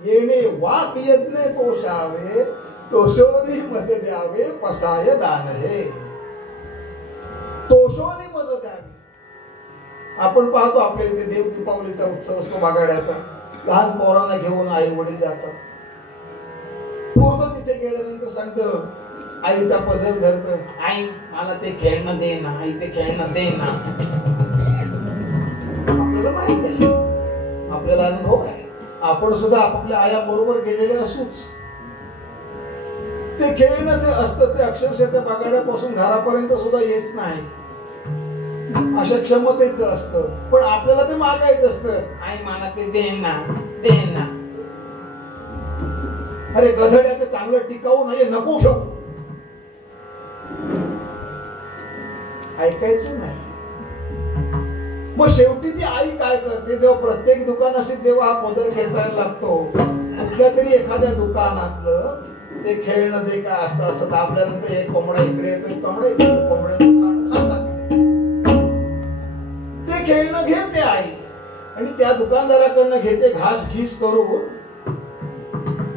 येणे वाक यज्ञ तोषावे तोषोनी मज द्यावे पसाय दान हे. तोषोनी मज द्यावे. आपण पाहतो आपल्या इथे देव दीपावलीचा उत्सव असतो बागाड्याचा. लहान पोरांना घेऊन आई वडील जातात. पूर्व तिथे गेल्यानंतर सांगतं आईचा पदर धरतं आई मला ते खेळणं दे ना आई ते खेळणं दे ना. आपल्याला माहित आहे आपल्याला अनुभव आहे आपण सुद्धा आपापल्या आया बरोबर गेलेले असूच. ते खेळणं ते असतं ते अक्षरशः त्या बागाड्यापासून घरापर्यंत सुद्धा येत नाही अशा क्षमतेचं असतं. पण आपल्याला ते मागायचं असतं आई मला ते दे ना दे ना. अरे गधड्या ते चांगलं टिकाऊ नाही नको घेऊ. ऐकायचं नाही. मग शेवटी ती आई काय करते जेव्हा प्रत्येक दुकानाशी जेव्हा हा पदर खेचायला लागतो कुठल्या तरी एखाद्या दुकानातलं ते खेळणं जे काय असतं असं दाबल्यानंतर एक कोंबडा इकडे येतो एक कोंबडा इकडे कोंबड्याचं खाणं खातात. ते खेळणं घेते आई आणि त्या दुकानदाराकडनं घेते घास घीस करून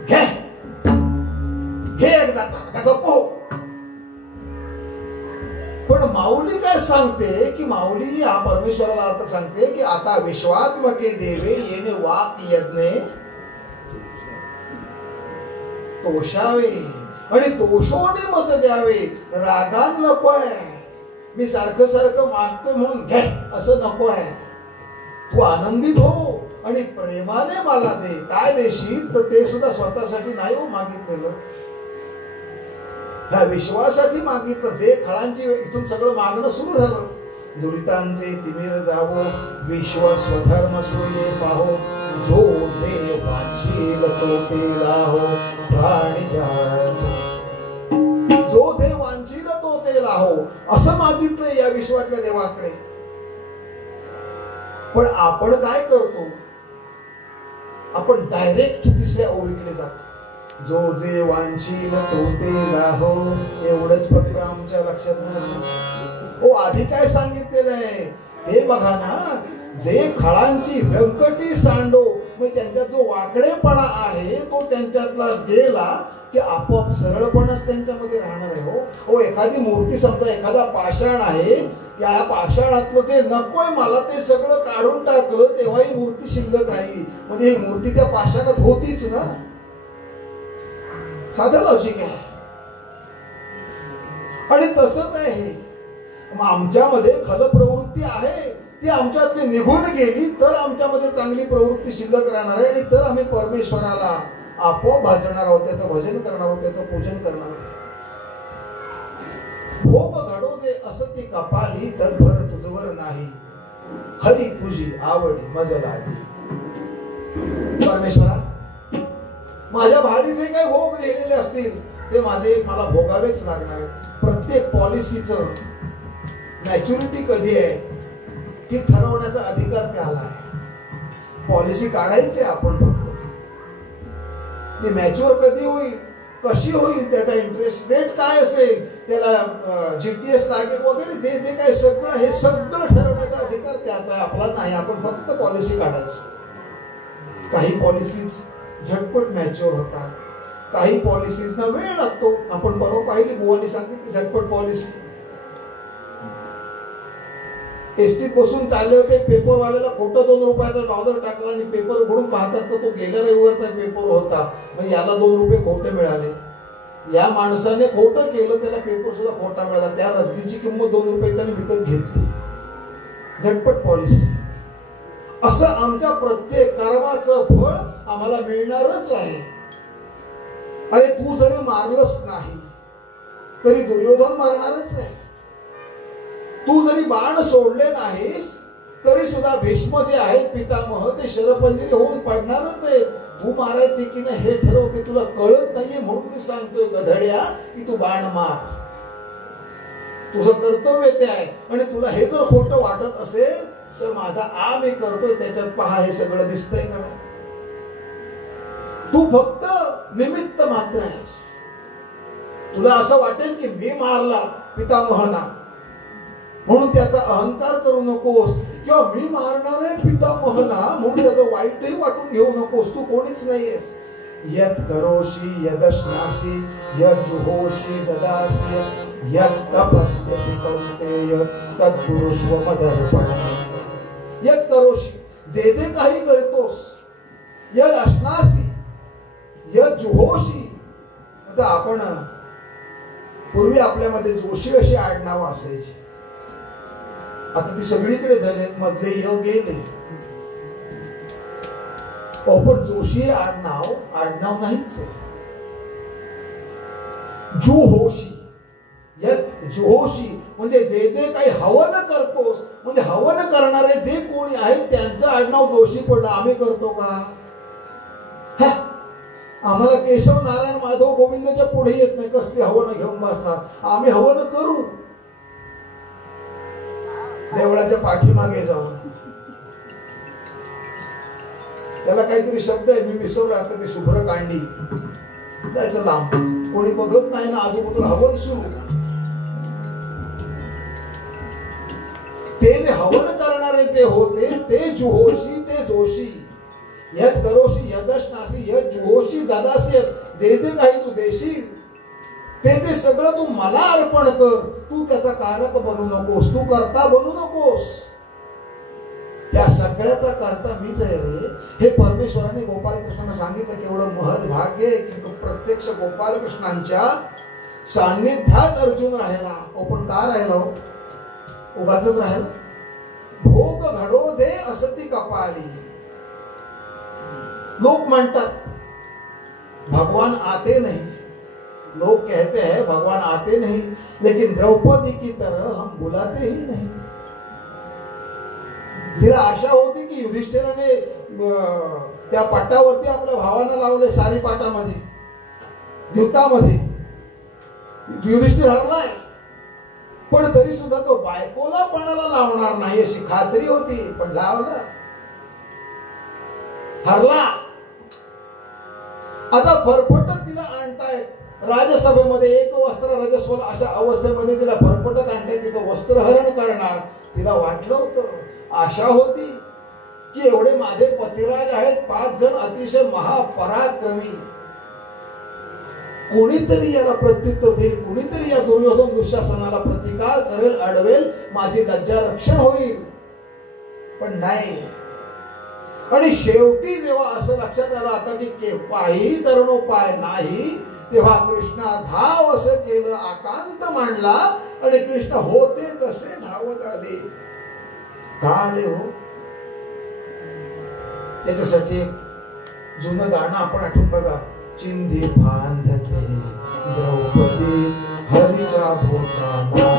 घे घे एकदाचा गप्प हो. पण माऊली काय सांगते की माऊली हा परमेश्वराला अर्थ सांगते की आता विश्वात्मके देवे येणे वाक यज्ञे तोषावे आणि तोषोने मज द्यावे. रागान नकोय मी सारखं सारखं मागतो म्हणून घे असं नको आहे. तू आनंदित हो आणि प्रेमाने मला दे. काय देशील तर ते सुद्धा स्वतःसाठी नाही हो मागितलेलं ह्या विश्वासाठी मागितलं. जे खळांची इथून सगळं मागणं सुरू झालं. दुरितांचे तिमिर जावो विश्व स्वधर्म सूर्ये पाहो जो जे वांछील तो ते लाहो प्राणी जो जे वांछील तो ते लाहो असं मागितलंय या विश्वातल्या देवाकडे. पण आपण काय करतो आपण डायरेक्ट तिसऱ्या ओळीकडे जातो. जो जे वांछील तो ते लाहो एवढंच फक्त आमच्या लक्षात नाही. आधी काय सांगितलेलं आहे ते बघा ना. जे खळांची व्यंकटी सांडो मग त्यांच्यात जो वाकडेपणा आहे तो त्यांच्यातला गेला की आपोआप सरळपणाच त्यांच्यामध्ये राहणार आहे. हो एखादी मूर्ती समजा एखादा पाषाण आहे या पाषाणातलं जे नकोय मला ते सगळं काढून टाकलं तेव्हा ही मूर्ती शिल्लक राहिली. म्हणजे ही मूर्ती त्या पाषाणात होतीच ना. साधं लॉजिक आहे. आणि तसंच आहे आमच्यामध्ये खल प्रवृत्ती आहे ती आमच्यातली निघून गेली तर आमच्यामध्ये चांगली प्रवृत्ती शिल्लक राहणार आहे आणि तर आम्ही परमेश्वराला आपोआप भाजणार आहोत त्याचं भजन करणार आहोत त्याचं पूजन करणार आहोत. भोग घडो जे असती कपाली तद्भर तुझवर नाही हरी तुझी आवडी मजला दी. परमेश्वरा माझ्या भारी जे काही भोग लिहिलेले असतील ते माझे मला भोगावेच लागणार आहे. प्रत्येक पॉलिसीचं मॅच्युरिटी कधी आहे की ठरवण्याचा अधिकार त्याला आहे. पॉलिसी काढायची आपण फक्त ती मॅच्युअर कधी होईल, कशी होईल, त्याचा इंटरेस्ट रेट काय असेल, त्याला GTS लागेल वगैरे, जे जे काय सगळं, हे सगळं ठरवण्याचा अधिकार त्याचा, आपला नाही. आपण फक्त पॉलिसी काढायची. काही पॉलिसीज झटपट मॅच्युअर होतात, काही पॉलिसीजना वेळ लागतो. आपण परवा पाहिली, बुवानी सांगितली झटपट पॉलिसी. एसटीत बसून चालले होते, पेपरवाल्याला खोटं $2 टाकला आणि पेपर उघडून पाहतात तर तो गेल्या रविवारचा पेपर होता. मग याला $2 खोटे मिळाले. या माणसाने खोटं केलं, त्याला पेपर सुद्धा खोटा मिळाला. त्या रद्दीची किंमत $2 त्याने विकत घेतली. झटपट पॉलिसी. असं आमच्या प्रत्येक कर्माचं फळ आम्हाला मिळणारच आहे. अरे तू जरी मारलंच नाही तरी दुर्योधन मारणारच आहे. तू जरी बाण सोडले नाहीस तरी सुद्धा भीष्म जे आहेत पितामह, ते शरपंजरी होऊन पडणारच आहे. तू मारायचे की नाही हे ठरवते, तुला कळत नाहीये म्हणून मी सांगतोय गधड्या की तू बाण मार. तुझं कर्तव्य ते आहे. आणि तुला हे जर खोटं वाटत असेल तर माझा मी करतोय त्याच्यात पहा, हे सगळं दिसतंय का नाही. तू फक्त निमित्त मात्र आहेस. तुला असं वाटेल की मी मारला पितामहना म्हणून त्याचा अहंकार करू नकोस, किंवा मी मारणार आहे पितामहना म्हणून त्याचं वाईटही वाटून घेऊ नकोस. तू कोणीच नाहीयेस. यत् करोषि यदश्नासि यज्जुहोषि ददासि यत् तपस्यसि कौन्तेय तत्कुरुष्व मदर्पणम्. यत् करोषि, जे जे काही करतोस, यद अश्नासी यज्जुहोषि. आता आपण पूर्वी आपल्यामध्ये जोशी अशी आडनाव असायची, आता ती सगळीकडे झाले, मधले य गेले. पण जोशी आडनाव नाहीच आहे. जुहोशी, यत् जुहोशी म्हणजे जे जे काही हवन करतोस, म्हणजे हवन करणारे जे कोणी आहेत त्यांचं आडनाव जोशी पडलं. आम्ही करतो का? आम्हाला केशव नारायण माधव गोविंदच्या पुढे येत नाही. कसली हवन घेऊन बसणार? आम्ही हवन करू देवळाच्या पाठीमागे जाऊन. त्याला काहीतरी शब्द आहे, मी विसरलो आता, ते शुभ्र कांडी जायचं लांब, कोणी बघत नाही ना, आजूबाजूला हवन सुरू. ते जे हवन करणारे जे होते ते जुहोशी, ते जोशी. यत् करोषि यदश्नासि यज्जुहोषि ददासि. जे जे काही तू देशील ते ते सगळं तू मला अर्पण कर. तू त्याचा कारक बनू नकोस, तू कर्ता बनू नकोस. या सगळ्याचा कर्ता मीच आहे रे. हे परमेश्वराने गोपालकृष्णांना सांगितलं. केवढं महत् भाग्य आहे की प्रत्यक्ष गोपालकृष्णांच्या सान्निध्यात अर्जुन राहिला. पण का राहिला? उगाच राहिला. भोग घडो जे असती कपाली. लोग म्हणतात भगवान आते नहीं, लोग कहते हैं भगवान आते नहीं, लेकिन द्रौपदी की तरह हम बुलाते ही नहीं. तिला आशा होती की युधिष्ठिराने त्या पट्टावरती आपल्या भावाला लावले, सारी पाटामध्ये युद्धामध्ये. युधिष्ठिर हरलाय, पण तरी सुद्धा तो बायकोला पणाला लावणार नाही अशी खात्री होती. पण लावला, हरला. आता फरफटत तिला आणतायत राजसभेमध्ये. एक वस्त्र रजस्वल अशा अवस्थेमध्ये तिला फरफटत आणतायत. तिथं वस्त्रहरण करणार. तिला वाटलं होतं, आशा होती की एवढे माझे पतिराज आहेत, 5 जण अतिशय महापराक्रमी, कोणीतरी याला प्रत्युत्तर देईल, कोणीतरी या दुर्योधन दुःशासनाला प्रतिकार करेल, अडवेल, माझी लज्जा रक्षण होईल. पण नाही. आणि शेवटी जेव्हा असं लक्षात आलं आता की पायी तरुणोपाय नाही, तेव्हा कृष्णा धाव असं केलं, आकांत मांडला आणि कृष्ण होते तसे धावत आले. का आले हो? त्याच्यासाठी एक जुनं गाणं आपण आठवून बघा. चिंधी बांधते द्रौपदी हरीच्या भोवताला.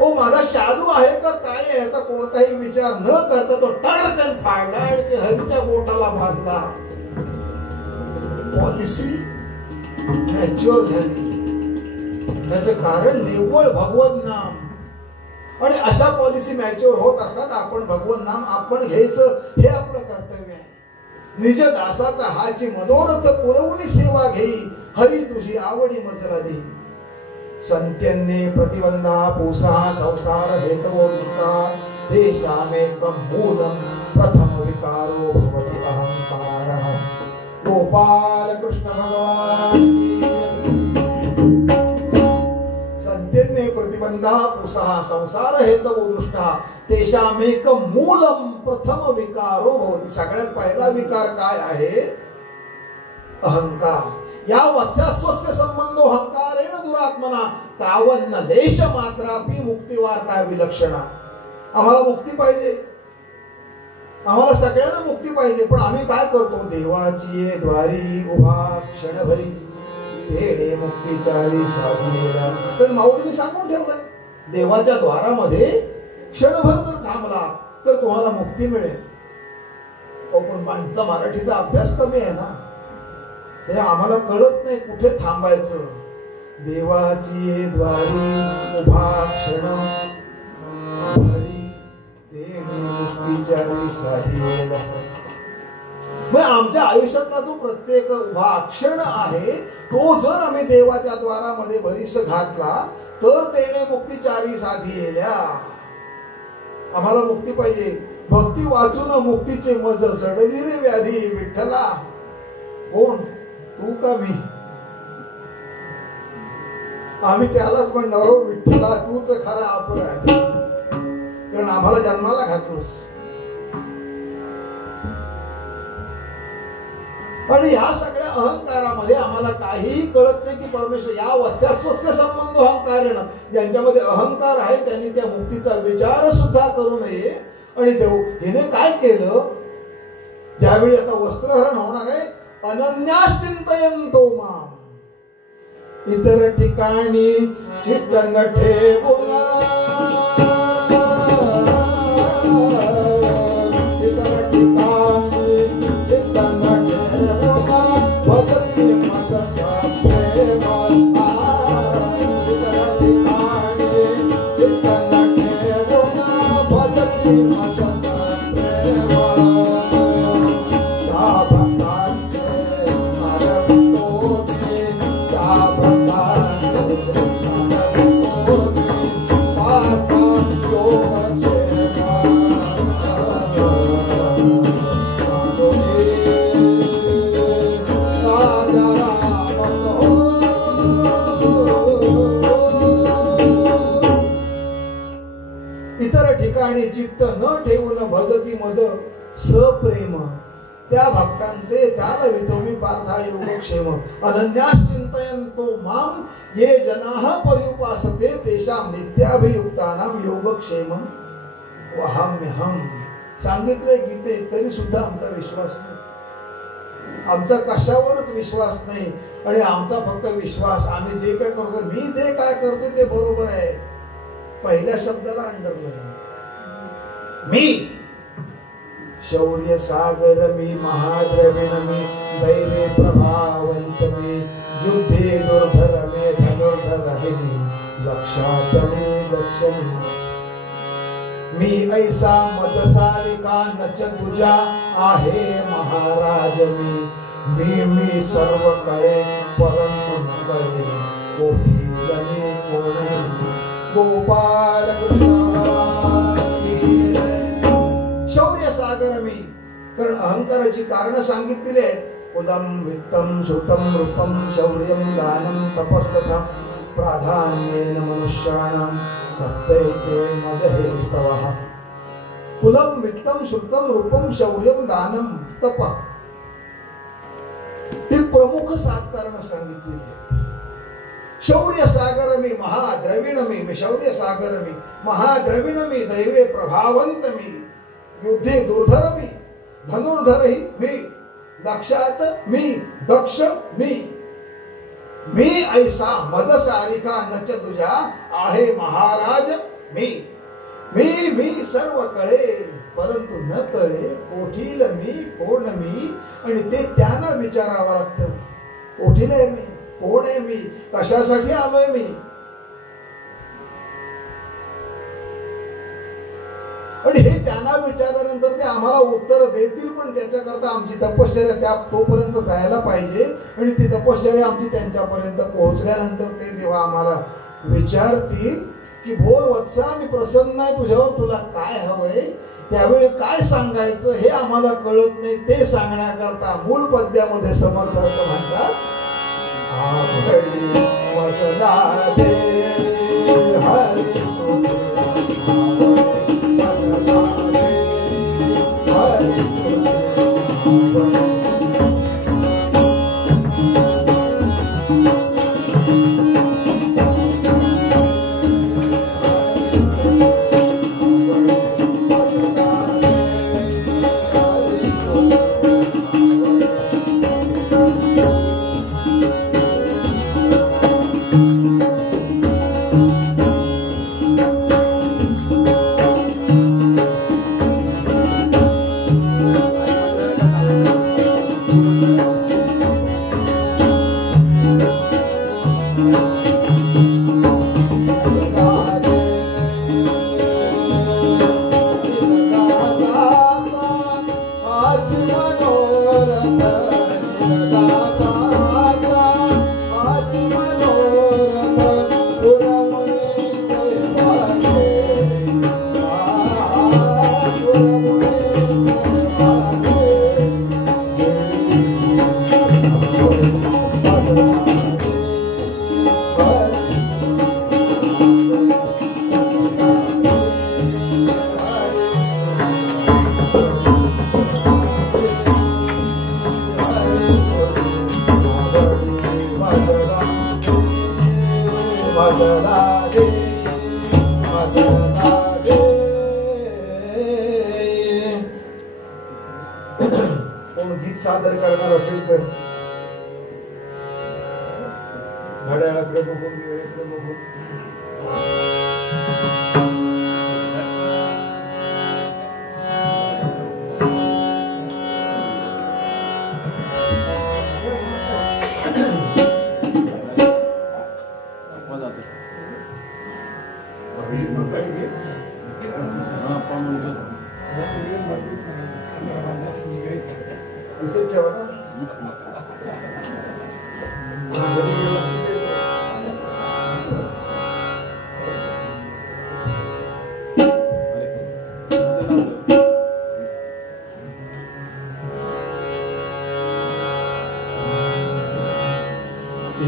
ओ माझा शालू आहे का काय आहे याचा कोणताही विचार न करता तो टरकन फाडला आणि हरीच्या बोटाला बांधला. पॉलिसी मॅच्युअर झाली. त्याचं कारण निव्वळ भगवत नाम. आणि अशा पॉलिसी मॅच्युअर होत असतात. आपण भगवन नाम आपण घ्यायचं हे आपलं कर्तव्य आहे. निज दासाचा हाची मनोरथ पुरवून सेवा घेई, हरी तुझी आवडी मजला देई. संत्यन्ने प्रतिबंधा पुसहा संसार हेतवो दुष्टा, तेषामेकं मूलं प्रथम विकारो भवति अहंकारः. गोपाल कृष्ण भगवान संत्यन्ने प्रतिबंधा पुसहा संसार हेतवो दुष्टा, तेषामेकं मूलं प्रथम विकारो भवति. सगळ्यात पहिला विकार काय आहे? अहंकार. या वत्स्यास्वस्य संबंधो अहंकारेण दुरात्मना, तावन्न लेश मात्रापि मुक्तिवार्ता विलक्षणा. आम्हाला मुक्ती पाहिजे, आम्हाला सगळ्यांना मुक्ती पाहिजे, पण आम्ही काय करतो? देवाची ये द्वारी उभा क्षणभरी, तेडे मुक्तीचारी साधिला. तर माऊलीने सांगून ठेवलंय, देवाच्या द्वारामध्ये क्षणभर जर थांबला तर तुम्हाला मुक्ती मिळेल. पण माणसा मराठीचा अभ्यास कमी आहे ना, हे आम्हाला कळत नाही कुठे थांबायचं. देवाची द्वारी उभा क्षण भरी, तेणे मुक्तीचारी साधिला. मग आमच्या आयुष्यातला जो प्रत्येक उभा क्षण आहे तो जर आम्ही देवाच्या द्वारामध्ये भरीस घातला तर तेणे मुक्तीचारी साधिला. आम्हाला मुक्ती पाहिजे. भक्ती वाचून मुक्तीचे मज जडली रे व्याधी विठ्ठला. कोण? तू का मी? आम्ही त्यालाच म्हणणार हो, विठ्ठला तूच खरा अपराध, कारण आम्हाला जन्माला घातलंस. आणि ह्या सगळ्या अहंकारामध्ये आम्हाला काहीही कळत नाही की परमेश्वर या वत्स्यास्वस्य संबंध अहंकारेण, ज्यांच्यामध्ये अहंकार आहे त्यांनी त्या मुक्तीचा विचार सुद्धा करू नये. आणि देव हिने काय केलं? ज्यावेळी आता वस्त्रहरण होणार आहे, अनन्याश्चिंतयन्तो माम, इतर ठिकाणी चित्त न ठेवून, इतर ठिकाणी चित्त न ठेवून भक्ती मत प्रेम, इतर ठिकाणी चित्त न ठेवून भक्ती मत चित्त न ठेवून भजती मद सप्रेम, त्या भक्तांचे चालवितो मी पार्था योगक्षेम. अनन्याश्चिंतयन्तो माम ये जनाः पर्युपासते तेषां नित्याभियुक्तानां योगक्षेमं वहाम्यहं. सांगितलंय गीतेत, तरी सुद्धा आमचा विश्वास नाही. आमचा कशावरच विश्वास नाही. आणि आमचा फक्त विश्वास आम्ही जे काय करतो, मी जे काय करतो ते बरोबर आहे. पहिल्या शब्दाला अंडरलाईन. मी शौर्य सागर मी, महाद्रविण मी, दैवे प्रभावंत मी, युद्धे दुर्धर मे, धनुर्धर आहे मी, लक्षात मी लक्ष्मी. मी ऐसा मदसारिका नच तुझा आहे महाराज मी. मी सर्व कळे परंतु न कळे कोठील मी कोण. गोपाल कृष्ण शौर्य सागर मी, कारण अहंकाराची कारण सांगितलेली आहेत. उदम वित्तम श्रुतम रूपम शौर्यम दानम तपस्तथा प्राधान्येन मनुष्याणां सत्यैते मदहेतवः. कुलम वित्तम श्रुतम रूपम शौर्यम दानम तप, ही प्रमुख 7 कारण सांगितलेली आहेत. शौर्य सागर मी, महाद्रविण मी शौर्य सागर मी, महाद्रविण मी, दैवे प्रभावंत मी, युद्धे दुर्धर मी, धनुर्धरही मी, लक्षात मी, दक्ष मी. मी ऐसा मदसारिका नच तुझा आहे महाराज मी. मी सर्व कळे परंतु न कळे कोठील मी कोण मी. आणि ते त्यांना विचारावं लागतं, कोठील आहे मी, कोण आहे मी, कशासाठी आलोय मी. आणि हे त्यांना विचारल्यानंतर ते आम्हाला उत्तर देतील, पण त्याच्याकरता आमची तपश्चर्या त्या तोपर्यंत जायला पाहिजे. आणि ती तपश्चर्या आमची त्यांच्यापर्यंत पोहोचल्यानंतर ते जेव्हा आम्हाला विचारतील की बोल वत्सा, मी प्रसन्न आहे तुझ्यावर, तुला काय हवंय, त्यावेळी काय सांगायचं हे आम्हाला कळत नाही. ते सांगण्याकरता मूळ पद्यामध्ये समर्थ असं म्हणतात, कोण गीत सादर करणार असेल तर घड्याळाकडे बघून वेळेकडे बघून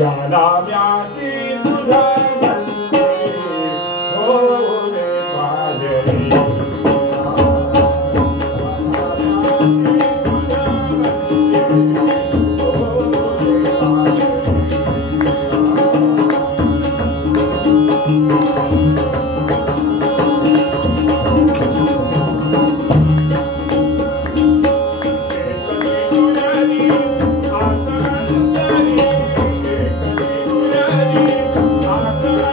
या नाम्याची तुझ्या बंदी होणे पाजरी Thank you.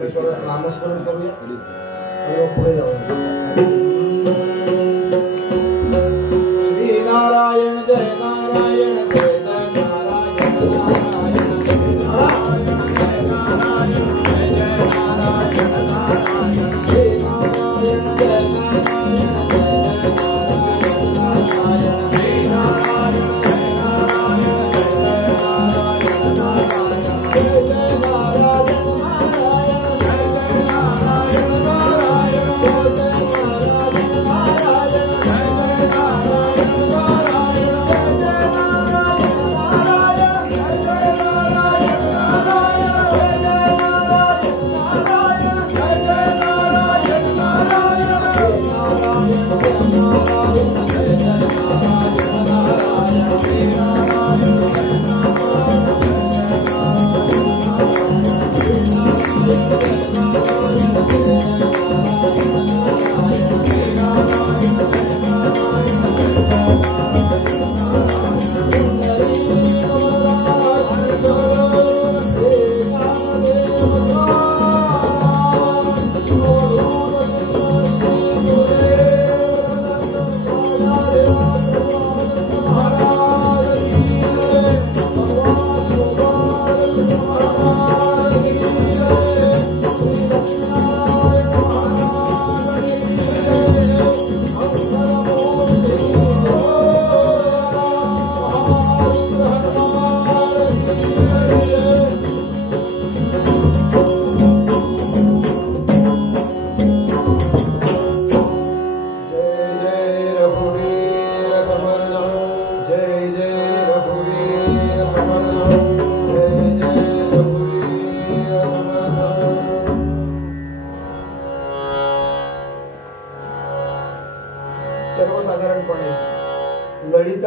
परमेश्वराचं नामस्मरण करूया आणि पुढे जाऊया. श्री नारायण जय नारायण जय जय नारायण नारायण जय नारायण जय नारायण जय जय नारायण नारायण जय नारायण जय नारायण जय जय नारायण नारायण जय नारायण जय नारायण जय जय नारायण नारायण जय जय नारायण नारायण जय जय नारायण नारायण जय जय नारायण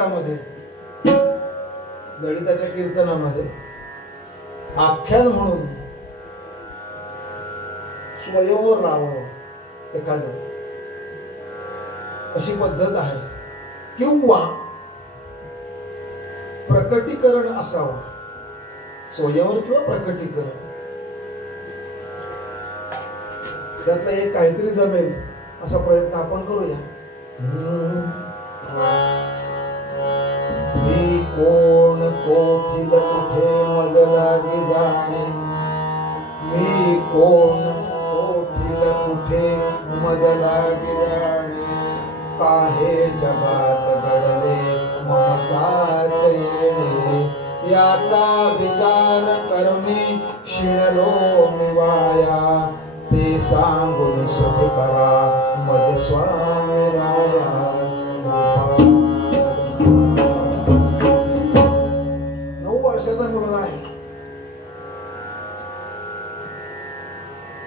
ललितामध्ये, ललिताच्या कीर्तनामध्ये आख्यान म्हणून स्वयंवर लावावं एखादं, अशी पद्धत आहे. किंवा प्रकटीकरण असावं, स्वयंवर किंवा प्रकटीकरण, त्यातलं एक काहीतरी जमेल असा प्रयत्न आपण करूया. मी कोण कोठील कुठे मज लागे जाणे, मी कोण कोठील कुठे मज लागे जाणे, काहे जगात घडले मम साच येणे, याचा विचार करणे शिणलो मी वाया, ते सांगून सुख करा मद स्वामी राया. 9 वर्षाचा मुलगा आहे,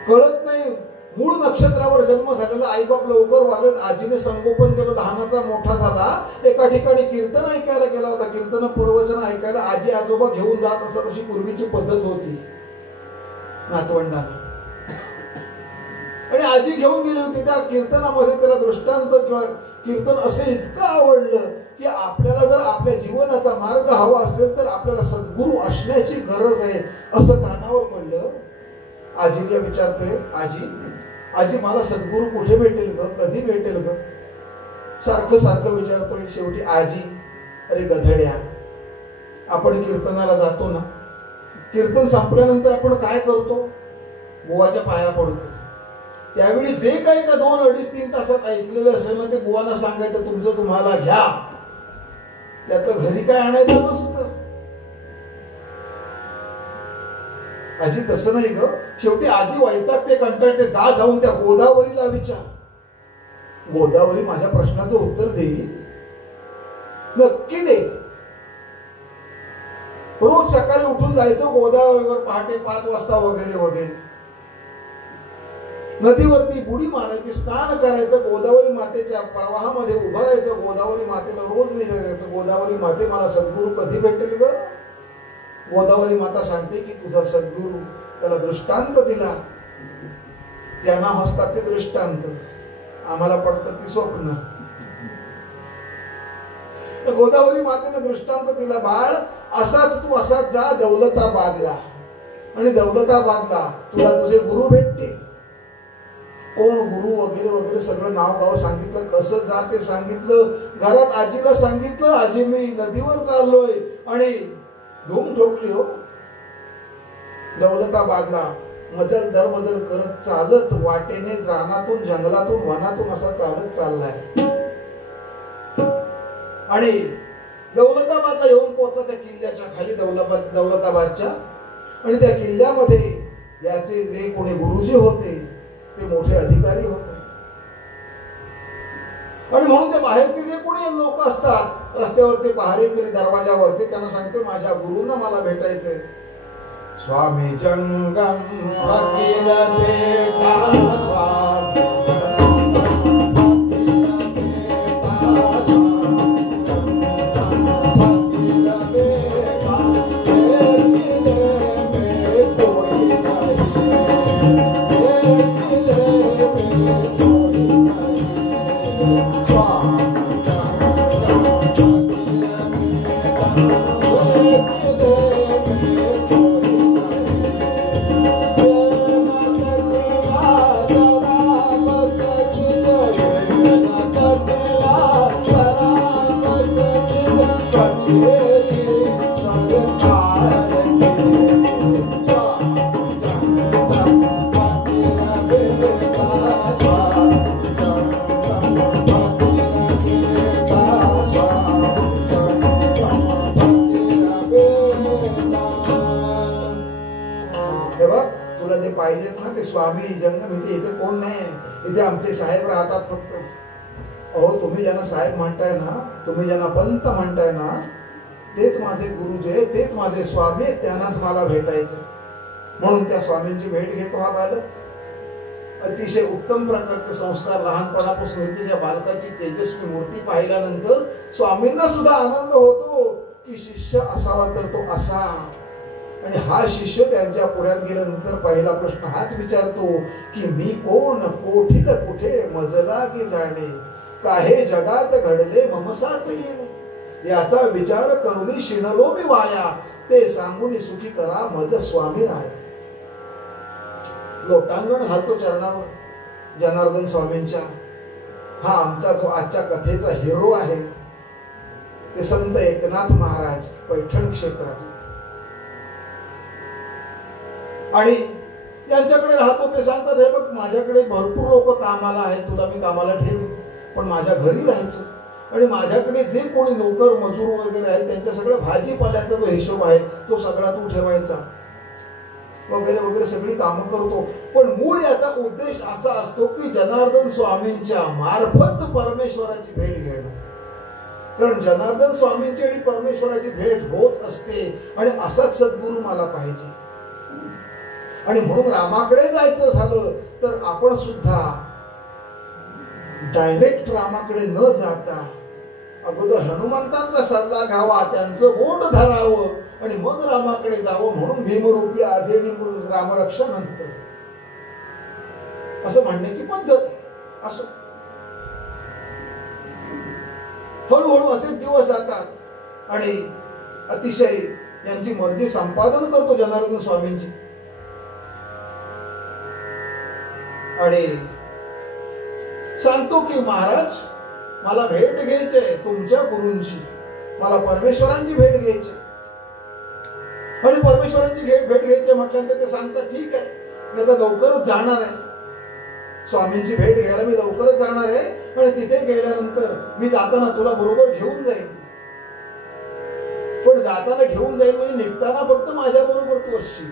कळत नाही. मूळ नक्षत्रावर जन्म झालेला, आईबाप लवकर वारले, आजीने संगोपन केलं, लहानाचा मोठा झाला. एका ठिकाणी कीर्तन ऐकायला गेला होता, कीर्तन प्रवचन ऐकायला आजी आजोबा घेऊन जात असत, अशी पूर्वीची पद्धत होती नातवंडांना. आणि आजी घेऊन गेली होती. त्या कीर्तनामध्ये त्याला दृष्टांत किंवा कीर्तन असं इतकं आवडलं की आपल्याला जर आपल्या जीवनाचा मार्ग हवा असेल तर आपल्याला सद्गुरू असण्याची गरज आहे असं कानावर पडलं. आजीला विचारतोय, आजी आजी मला सद्गुरू कुठे भेटेल ग, कधी भेटेल ग, सारखं सारखं विचारतोय. शेवटी आजी, अरे गधड्या, आपण कीर्तनाला जातो ना, कीर्तन संपल्यानंतर आपण काय करतो, बुवाच्या पाया पडतो. त्यावेळी जे काही त्या 2, 2.5, 3 तासात ऐकलेलं असेल ना ते बुवांना सांगायचं तुमचं तुम्हाला घ्या, त्यातलं घरी काय आणायचं नसतं. आजी तसं नाही ग. शेवटी आजी वैतागते, कंटाळते. जाऊन त्या गोदावरीला विचार, गोदावरी माझ्या प्रश्नाचं उत्तर देईल, नक्की दे. रोज सकाळी उठून जायचं गोदावरीवर पहाटे 5 वाजता वगैरे वगैरे, नदीवरती बुडी मारायची, स्नान करायचं, गोदावरी मातेच्या प्रवाहामध्ये उभं राहायचं, गोदावरी मातेला रोज विचारायचं, गोदावरी माते मला सद्गुरू कधी भेटेल ग. गोदावरी माता सांगते की तुझा सद्गुरू, त्याला दृष्टांत दिला, त्यांना हसतात ते दृष्टांत, आम्हाला पडतात ती स्वप्न. गोदावरी मातेने दृष्टांत दिला, बाळ असाच तू असाच जा दौलताबादला, आणि दौलताबादला तुला तुझे गुरु भेटते. कोण गुरु वगैरे वगैरे सगळं नाव गाव सांगितलं, कसं जा ते सांगितलं. घरात आजीला सांगितलं, आजी मी नदीवर चाललोय, आणि धूम ठोकली हो. दौलताबादला मजल दरमजल करत चालत वाटेने रानातून जंगलातून वनातून असा चालत चाललाय. आणि दौलताबादला येऊन पोहोचला त्या किल्ल्याच्या खाली, दौलताबादच्या. आणि त्या किल्ल्यामध्ये याचे जे कोणी गुरुजी होते ते मोठे अधिकारी होते. आणि म्हणून ते बाहेरचे जे कोणी लोक असतात रस्त्यावरती पहारेकरी दरवाजावरती, त्यांना सांगते माझ्या गुरुंना मला भेटायचंय. स्वामी जंगम फकीर बेटा, स्वामी स्वामी जंगम इथे कोण नाही, इथे आमचे साहेब राहतात फक्त. अहो तुम्ही ज्यांना साहेब म्हणताय ना, तुम्ही ज्यांना पंत म्हणताय ना, तेच माझे गुरुजी आहेत, तेच माझे स्वामी आहेत, त्यांनाच मला भेटायचं. म्हणून त्या स्वामींची भेट घेतो हा बालक. अतिशय उत्तम प्रकारचे संस्कार लहानपणापासून येते. त्या बालकाची तेजस्वी मूर्ती पाहिल्यानंतर स्वामींना सुद्धा आनंद होतो की शिष्य असावा तर तो असा. आणि हा शिष्य त्यांच्या पुढ्यात गेल्यानंतर पहिला प्रश्न हाच विचारतो की मी कोण, कोठील कुठे, मजला की जाणे, काहे जगात घडले ममसाच येणे, याचा विचार करून शिणलो मी वाया, ते सांगून सुखी करा मज स्वामी राया. लोटांगण घालतो चरणावर जनार्दन स्वामींच्या. हा आमचा जो आजच्या कथेचा हिरो आहे ते संत एकनाथ महाराज पैठण क्षेत्रात. आणि यांच्याकडे राहतो. ते सांगतात हे बघ माझ्याकडे भरपूर लोक कामाला आहेत, तुला मी कामाला ठेवेन, पण माझ्या घरी राहायचं आणि माझ्याकडे जे कोणी नोकर मजूर वगैरे आहेत त्यांच्या सगळ्या भाजीपाल्याचा जो हिशोब आहे तो सगळा तू ठेवायचा वगैरे वगैरे सगळी कामं करतो. पण मूळ याचा उद्देश असा असतो की जनार्दन स्वामींच्या मार्फत परमेश्वराची भेट घेणं. कारण जनार्दन स्वामींची आणि परमेश्वराची भेट होत असते आणि असाच सद्गुरू मला पाहिजे. आणि म्हणून रामाकडे जायचं झालं तर आपण सुद्धा डायरेक्ट रामाकडे न जाता अगोदर हनुमंतांचा सल्ला घ्यावा, त्यांचं बोट धरावं आणि मग रामाकडे जावं. म्हणून भीमरूपी आधेडी रामरक्षा नंतर असं म्हणण्याची पद्धत असो. हळूहळू असे दिवस जातात आणि अतिशय यांची मर्जी संपादन करतो जनार्दन स्वामींची. आणि सांगतो की महाराज मला भेट घ्यायची आहे तुमच्या गुरूंची, मला परमेश्वरांची भेट घ्यायची. आणि परमेश्वरांची भेट घ्यायची म्हटल्यानंतर ते सांगतात ठीक आहे मी आता लवकरच जाणार आहे, स्वामींची भेट घ्यायला मी लवकरच जाणार आहे आणि तिथे गेल्यानंतर मी जाताना तुला बरोबर घेऊन जाईन. पण जाताना घेऊन जाईन म्हणजे निघताना फक्त माझ्या बरोबर तू असशील,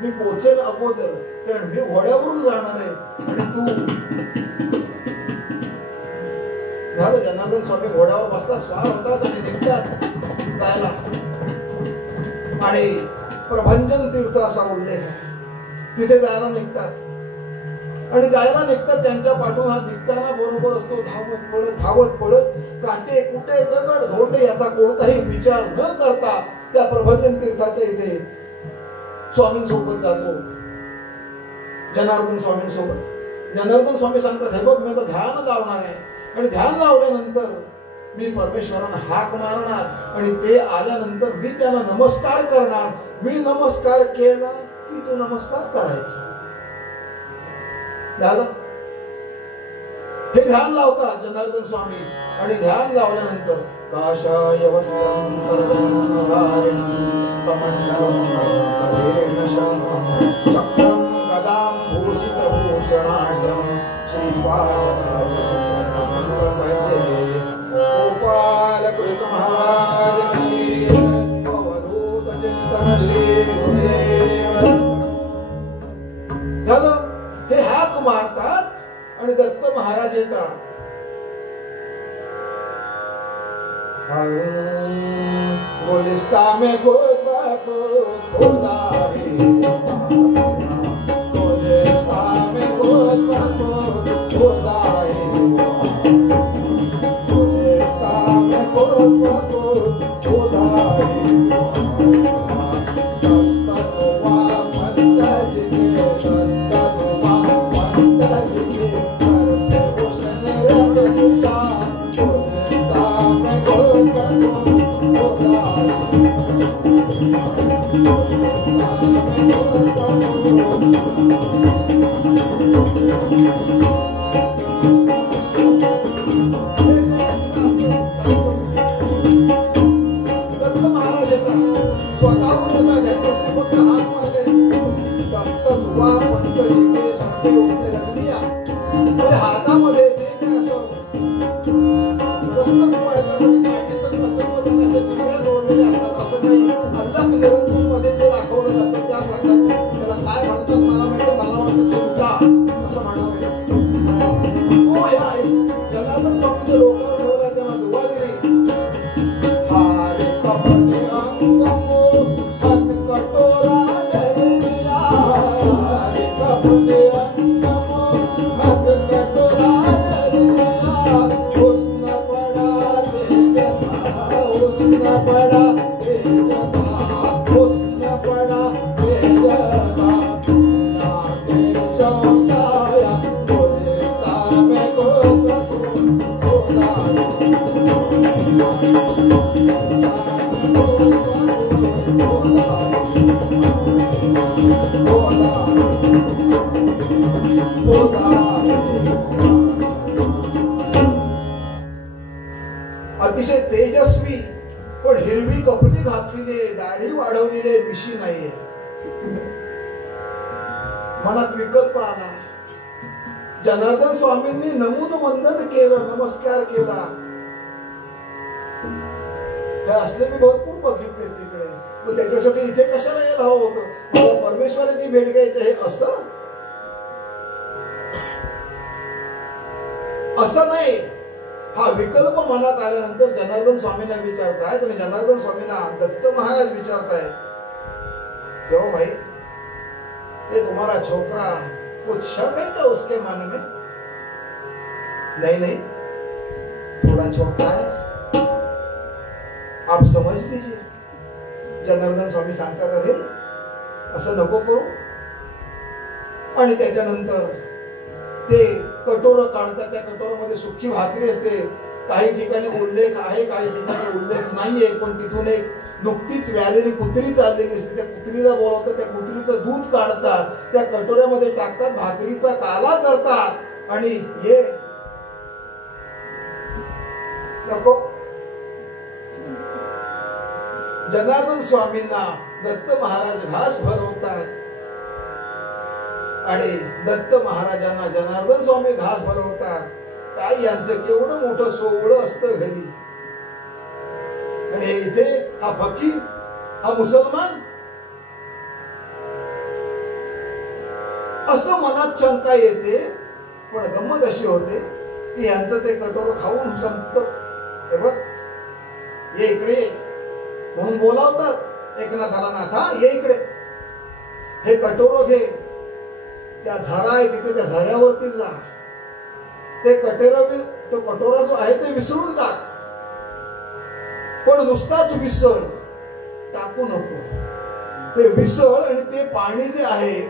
मी पोचेन अगोदर, कारण मी घोड्यावरून जाणार आहे आणि तू. झालं जनार्दन स्वामी घोड्यावर बसतात, स्वार होतात आणि निघतात जायला. आणि प्रभंजन तीर्थ असा उल्लेख आहे, तिथे जायला निघतात आणि जायला निघतात. त्यांच्या पाठून हा निघताना बरोबर असतो धावत पळत काटे कुठे दगड धोंडे याचा कोणताही विचार न करता त्या प्रभंजन तीर्थाच्या इथे स्वामींसोबत जातो, जनार्दन स्वामींसोबत. जनार्दन स्वामी सांगतात हे बघ मी आता ध्यान लावणार आहे आणि ध्यान लावल्यानंतर मी परमेश्वरांना हाक मारणार आणि ते आल्यानंतर मी त्यांना नमस्कार करणार. मी नमस्कार केला की तू नमस्कार करायचा. झालं. हे ध्यान लावतात जनार्दन स्वामी आणि ध्यान लावल्यानंतर काशाय वस्त्रं करदण्डहारिणं कमण्डलं करेण शङ्खं चक्रं गदां भूषितभूषणाढ्यं श्रीपादकमलं गोपाल कृष्ण महाराज की अवधूत चिंतन श्री गुरुदेव. झालं. हे हाक मारतात आणि दत्त महाराज येतात. गुलिस्ता में खुदा खुदा है, गुलिस्ता में खुदा खुदा है, गुलिस्ता में खुदा खुदा है. दस्तवा पंतज के दस्तवा पंतज के करते हुस्न रखता. हातामध्ये असं काही अल्लाह निरंजन मध्ये जे दाखवलं जातं त्या प्रकारे त्याला काय म्हणतात मला माहिती, मला वाटतं चिमटा असं म्हणावे. अतिशय तेजस्वी पण हिरवी कपडी घातलेली, दाढी वाढवलेली, मिशी नाहीये. मनात विकल्प आला. जनार्दन स्वामींनी नमून वंदन केलं, नमस्कार केला. हे असले मी भरपूर बघितले तिकडे. मग त्याच्यासाठी इथे कशाला यायला हवं होतं? मला परमेश्वराची भेट घ्यायची आहे असं नाही. हा विकल्प मनात आल्यानंतर जनार्दन स्वामींना विचारताय, तुम्ही जनार्दन स्वामींना दत्त महाराज विचारताय, क्यों भाई ये तुम्हारा छोकरा कुछ शक है क्या उसके मन में? नहीं नहीं, थोड़ा छोटा है, आप समझ लीजिए. जनार्दन स्वामी सांगतात, अरे असं नको करू. आणि त्याच्यानंतर ते कटोरं काढतात. त्या कटोरामध्ये सुकी भाकरी असते. काही ठिकाणी उल्लेख आहे, काही ठिकाणी उल्लेख नाहीये. पण तिथून एक नुकतीच व्यालेली कुत्री चाललेली असते. त्या कुत्रीला बोलावतात, त्या कुत्रीचं दूध काढतात, त्या कटोऱ्यामध्ये टाकतात, भाकरीचा काला करतात आणि ये नको. जनार्दन स्वामींना दत्त महाराज घास भरवतात आणि दत्त महाराजांना जनार्दन स्वामी घास भरवतात. काय यांचं केवढं मोठं सोहळं असतं घरी. आणि इथे हा फकीर, हा मुसलमान, असं मनात शंका येते. पण गंमत अशी होते की यांचं ते कटोरं खाऊन संपत. हे बघ, ये इकडे म्हणून बोलावतात. एकनाथाला, नाथा ये इकडे, हे कटोरं घे, त्या झरा आहे तिथे त्या झऱ्यावरती जा, ते तो कटोरा जो आहे ते विसरून टाक. पण नुसताच विसळ टाकू नको. ते विसळ आणि ते पाणी जे आहे,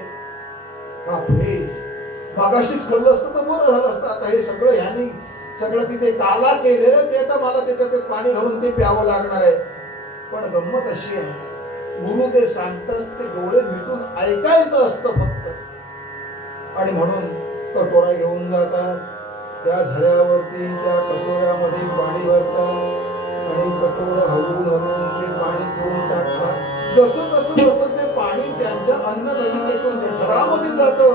बापरे, मागाशीच खाल्लं असतं तर बरं झालं असतं. आता हे सगळं ह्यानी सगळं तिथे काला केलेलं, ते आता मला त्याच्यात पाणी घालून ते प्यावं लागणार आहे. पण गंमत अशी आहे, गुरु ते सांगतात ते डोळे मिटून ऐकायचं असतं फक्त. आणि म्हणून कटोरा घेऊन जातात. त्या झऱ्यावरती त्या कटोऱ्यामध्ये पाणी भरतात आणि कटोरं हलवून हलवून ते पाणी पिऊन टाकतात. जसं तसं ते पाणी त्यांच्या अन्ननलिकेतून ते ठरामध्ये जातं.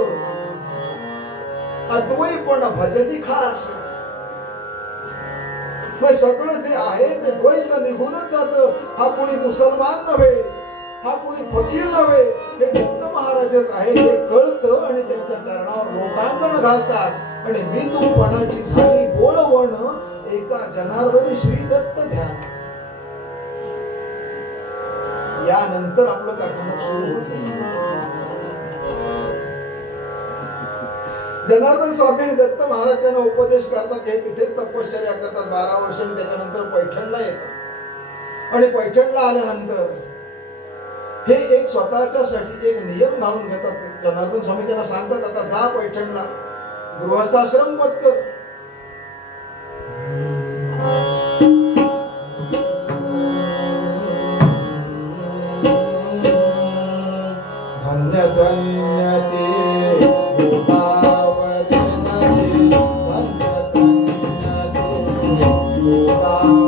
अद्वैतपणा, भजनी खास, मग सगळं जे आहे ते द्वैत निघूनच जातं. हा कोणी मुसलमान नव्हे, हा कोणी फकीर नव्हे, हे दत्त महाराजच आहे हे कळतं. आणि त्यांच्या चरणावर लोटांगण घालतात आणि मी तूपणाची झाली बोलवण, एका जनार्दनी श्री दत्त ध्यान. यानंतर आपलं कथानक सुरू होतं. जनार्दन स्वामी आणि दत्त महाराज त्यांना उपदेश करतात. हे तिथेच तपश्चर्या करतात 12 वर्ष. आणि त्याच्यानंतर पैठणला येतात. आणि पैठणला आल्यानंतर हे एक स्वतःच्यासाठी एक नियम घालून घेतात. जनार्दन स्वामी त्यांना सांगतात, आता जा पैठणला, गृहस्थाश्रम पत्कर. धन्य धन्य ते Bye.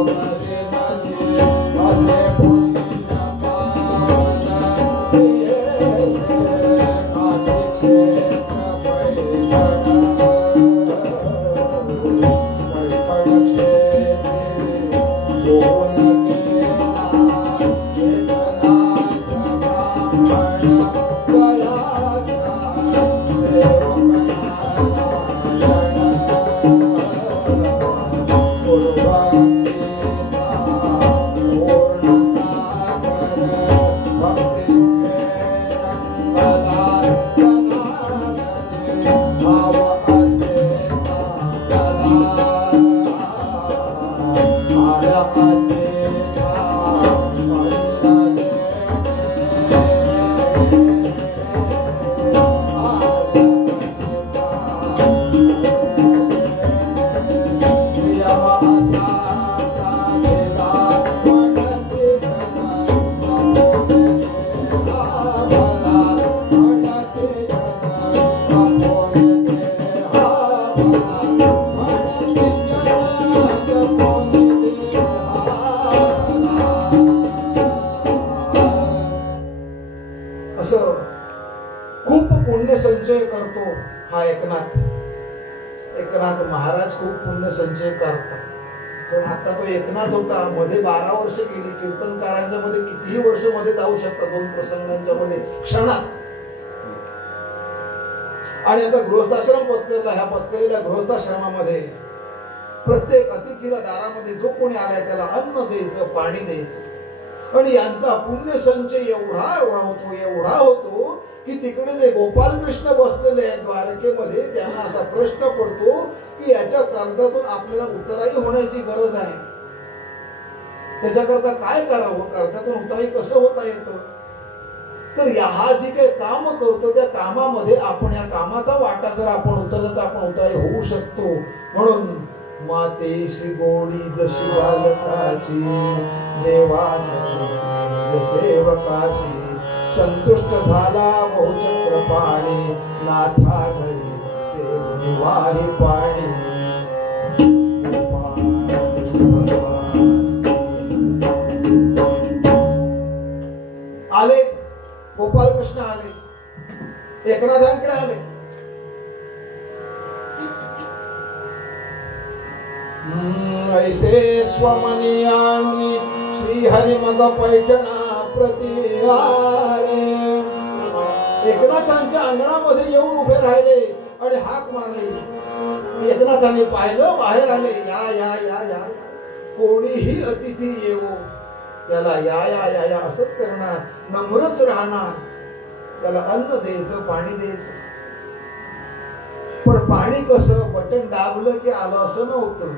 पुण्य संचय करतो हा एकनाथ महाराज खूप पुण्य संचय करतात. पण आता तो एकनाथ होता, मध्ये 12 वर्ष गेली. कीर्तनकारांच्या मध्ये कितीही वर्ष मध्ये जाऊ शकतात, 2 प्रसंगांच्या मध्ये क्षणात. आणि आता गृहस्थाश्रम पत्करला. ह्या पत्करीला गृहस्थाश्रमामध्ये प्रत्येक अतिथीला दारामध्ये जो कोणी आलाय त्याला अन्न द्यायचं, पाणी द्यायचं. आणि यांचा पुण्य संचय एवढा होतो की तिकडे जे गोपालकृष्ण बसलेले आहेत द्वारकेमध्ये, त्यांना असा प्रश्न पडतो की याच्या कर्जातून आपल्याला उतराई होण्याची गरज आहे. त्याच्याकरता काय करावं, कर्जातून उतराई कसं होता येतं. तर हा जे काही काम करतो त्या कामामध्ये आपण या कामाचा वाटा जर आपण उचलला तर आपण उतराई होऊ शकतो. म्हणून मातेसी गोडी जशी बालकाची, देवासी सेवकाशी, संतुष्ट झाला बहुचक्र पाणी, नाथा घरी सेवनी वाही पाणी. आले गोपालकृष्ण, आले एकनाथांकडे आले. ऐसे स्वमनी आणुनी श्रीहरी मग पैठणा प्रति आले. एकनाथांच्या अंगणामध्ये येऊन उभे राहिले आणि हाक मारली. एकनाथाने पाहिलं, बाहेर आले. या या या या कोणीही अतिथी येवो त्याला या या या या असंच करणार, नम्रच राहणार. त्याला अन्न द्यायचं, पाणी द्यायचं. पण पाणी कसं बटन दाबलं की आलं असं नव्हतं.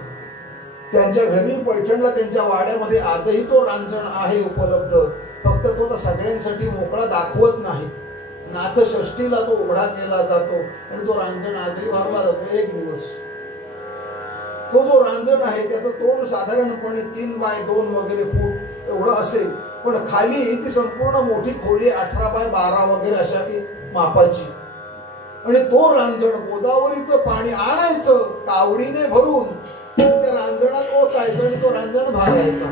त्यांच्या घरी पैठणला त्यांच्या वाड्यामध्ये आजही तो रांजण आहे उपलब्ध. फक्त तो आता सगळ्यांसाठी मोकळा दाखवत नाही. नाथषष्ठीला तो उघडा केला जातो आणि तो रांजण आजही भरला जातो. एक दिवस तो जो रांजण आहे त्याचं तोंड साधारणपणे 3 बाय 2 वगैरे फूट एवढं असेल. पण खाली ती संपूर्ण मोठी खोली 18 बाय 12 वगैरे अशा मापाची. आणि तो रांजण गोदावरीचं पाणी आणायचं कावडीने भरून त्या रांजणात ओतायचं आणि तो रांजण भरायचा.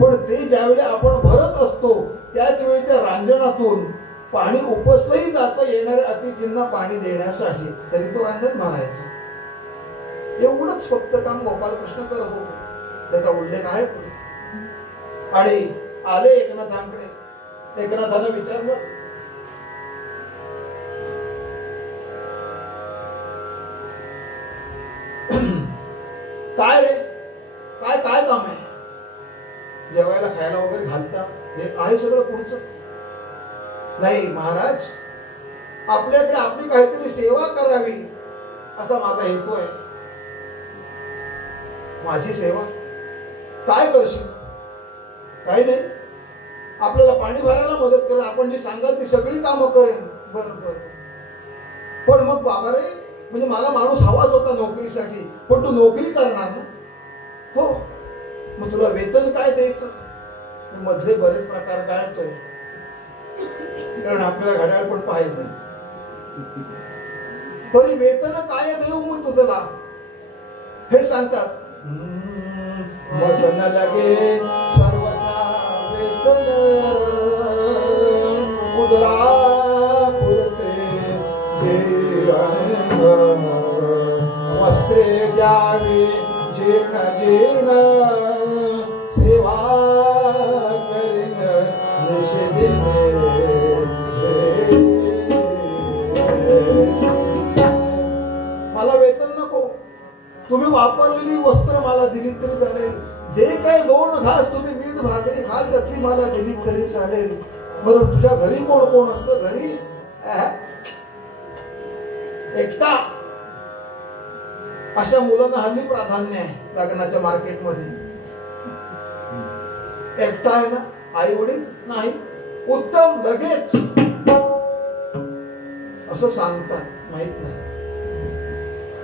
पण ते ज्यावेळी आपण भरत असतो त्याच वेळी त्या रांजणातून पाणी उपसलंही जातं येणाऱ्या अतिथींना पाणी देण्यासाठी. तरी तो रांजण भरायचा. एवढंच फक्त काम गोपालकृष्ण करत होते. त्याचा उल्लेख आहे पुढे. आणि आले एकनाथांकडे. एकनाथानं विचारलं, काय रे, काय काय काम आहे? जेवायला खायला वगैरे घालता, हे आहे सगळं पुढचं? नाही महाराज, आपल्याकडे आपली काहीतरी सेवा करावी असा माझा हेतू आहे. माझी सेवा? काय करशील? काही नाही, आपल्याला पाणी भरायला मदत कर. आपण जी सांगाल ती सगळी कामं करेन. बरं बरं. पण मग बाबा रे, म्हणजे मला माणूस हवाच होता नोकरीसाठी, पण तू नोकरी करणार ना? हो. मग तुला वेतन काय द्यायचं? मधले बरेच प्रकार टाळतोय, कारण आपल्याला घड्याळ पण पाहायचं. तरी वेतन काय देऊ मी तुझला हे सांगतात. वचन लगे सर्वथा वेतन, उदरा पुरते वस्त्रे द्यावी जीर्ण जीर्ण, सेवा करीन निषेधेने. मला वेतन नको, तुम्ही वापरलेली वस्त्र मला दिली तरी चालेल. जे काही 2 घास तुम्ही मीठ भाकरी खाल त्यातली मला दिली तरी चालेल. बरं, तुझ्या घरी कोण कोण असतं? घरी एकटा. अशा मुलांना हल्ली प्राधान्य आहे लग्नाच्या मार्केटमध्ये. एकटा आहे ना, आई वडील नाही, उत्तम, लगेच असं सांगतात. माहित नाही.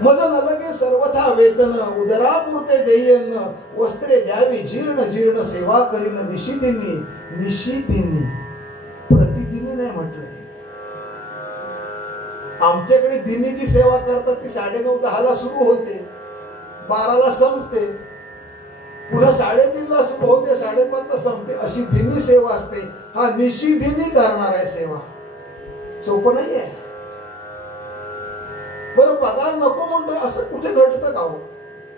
मज नलगे सर्वथा वेतन, उदरापुरते देयन, वस्त्रे द्यावी जीर्ण जीर्ण, सेवा करीन निशिदिनी निशिदिनी. प्रतिदिनी नाही म्हटलंय. आमच्याकडे दिनी जी सेवा करतात ती 9:30-10ला सुरू होते, 12ला संपते, पुन्हा 3:30ला सुरू होते, 5:30ला संपते. अशी दिनी सेवा असते. हा निशिदिनी करणार आहे सेवा. सोपं नाही आहे. बरं पगार नको म्हणतोय असं कुठे घडतं का हो?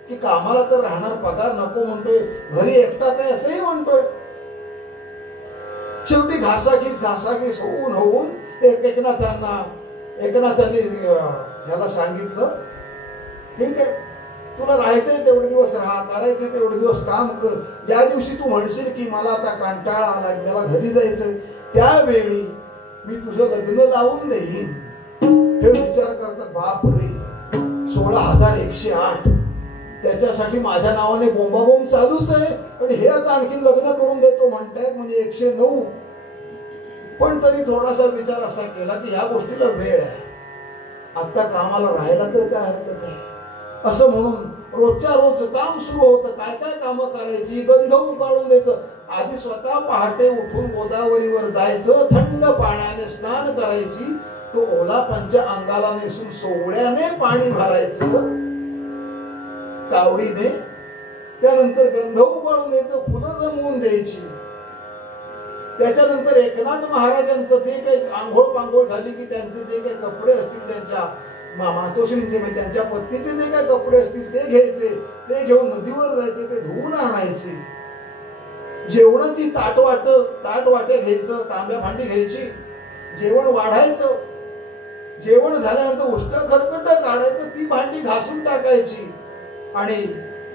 की कामाला तर राहणार, पगार नको म्हणतोय, घरी एकटाच आहे असंही म्हणतोय. शेवटी घासाघीस होऊन एकनाथांनी ह्याला सांगितलं, ठीक आहे तुला राहायचंय तेवढे दिवस राहा, करायचंय तेवढे दिवस काम कर. ज्या दिवशी तू म्हणशील की मला आता कंटाळा आला, मला घरी जायचंय, त्यावेळी मी तुझं लग्न लावून देईन. हे विचार करतात, बाप रे 16,108 त्याच्यासाठी माझ्या नावाने बोंबाबोंब चालूच आहे, आणि हे आता आणखी लग्न करून देतो म्हणतायत, म्हणजे 109. पण तरी थोडासा विचार असा केला की ह्या गोष्टीला वेळ आहे, आता कामाला राहायला तर काय हरकत आहे. असं म्हणून रोजच्या रोज काम सुरू होतं. काय काय कामं करायची, गंध उकाळून द्यायचं. आधी स्वतः पहाटे उठून गोदावरीवर जायचं, थंड पाण्याने स्नान करायची, तो ओला पंच अंगाला नेसून सोवळ्याने पाणी भरायचं कावडीने. त्यानंतर गंध उकाळून द्यायचं, फुलं जमवून द्यायची. त्याच्यानंतर एकनाथ महाराजांचं जे काही आंघोळ पांघोळ झाली की त्यांचे जे काही कपडे असतील, त्यांच्या मातोश्रींचे म्हणजे त्यांच्या पत्नीचे जे काही कपडे असतील ते घ्यायचे, ते घेऊन नदीवर जायचे, ते धुवून आणायचे. जेवणाची ताट वाटे घ्यायचं, तांब्या भांडी घ्यायची, जेवण वाढायचं. जेवण झाल्यानंतर उष्ट खरकट काढायचं, ती भांडी घासून टाकायची आणि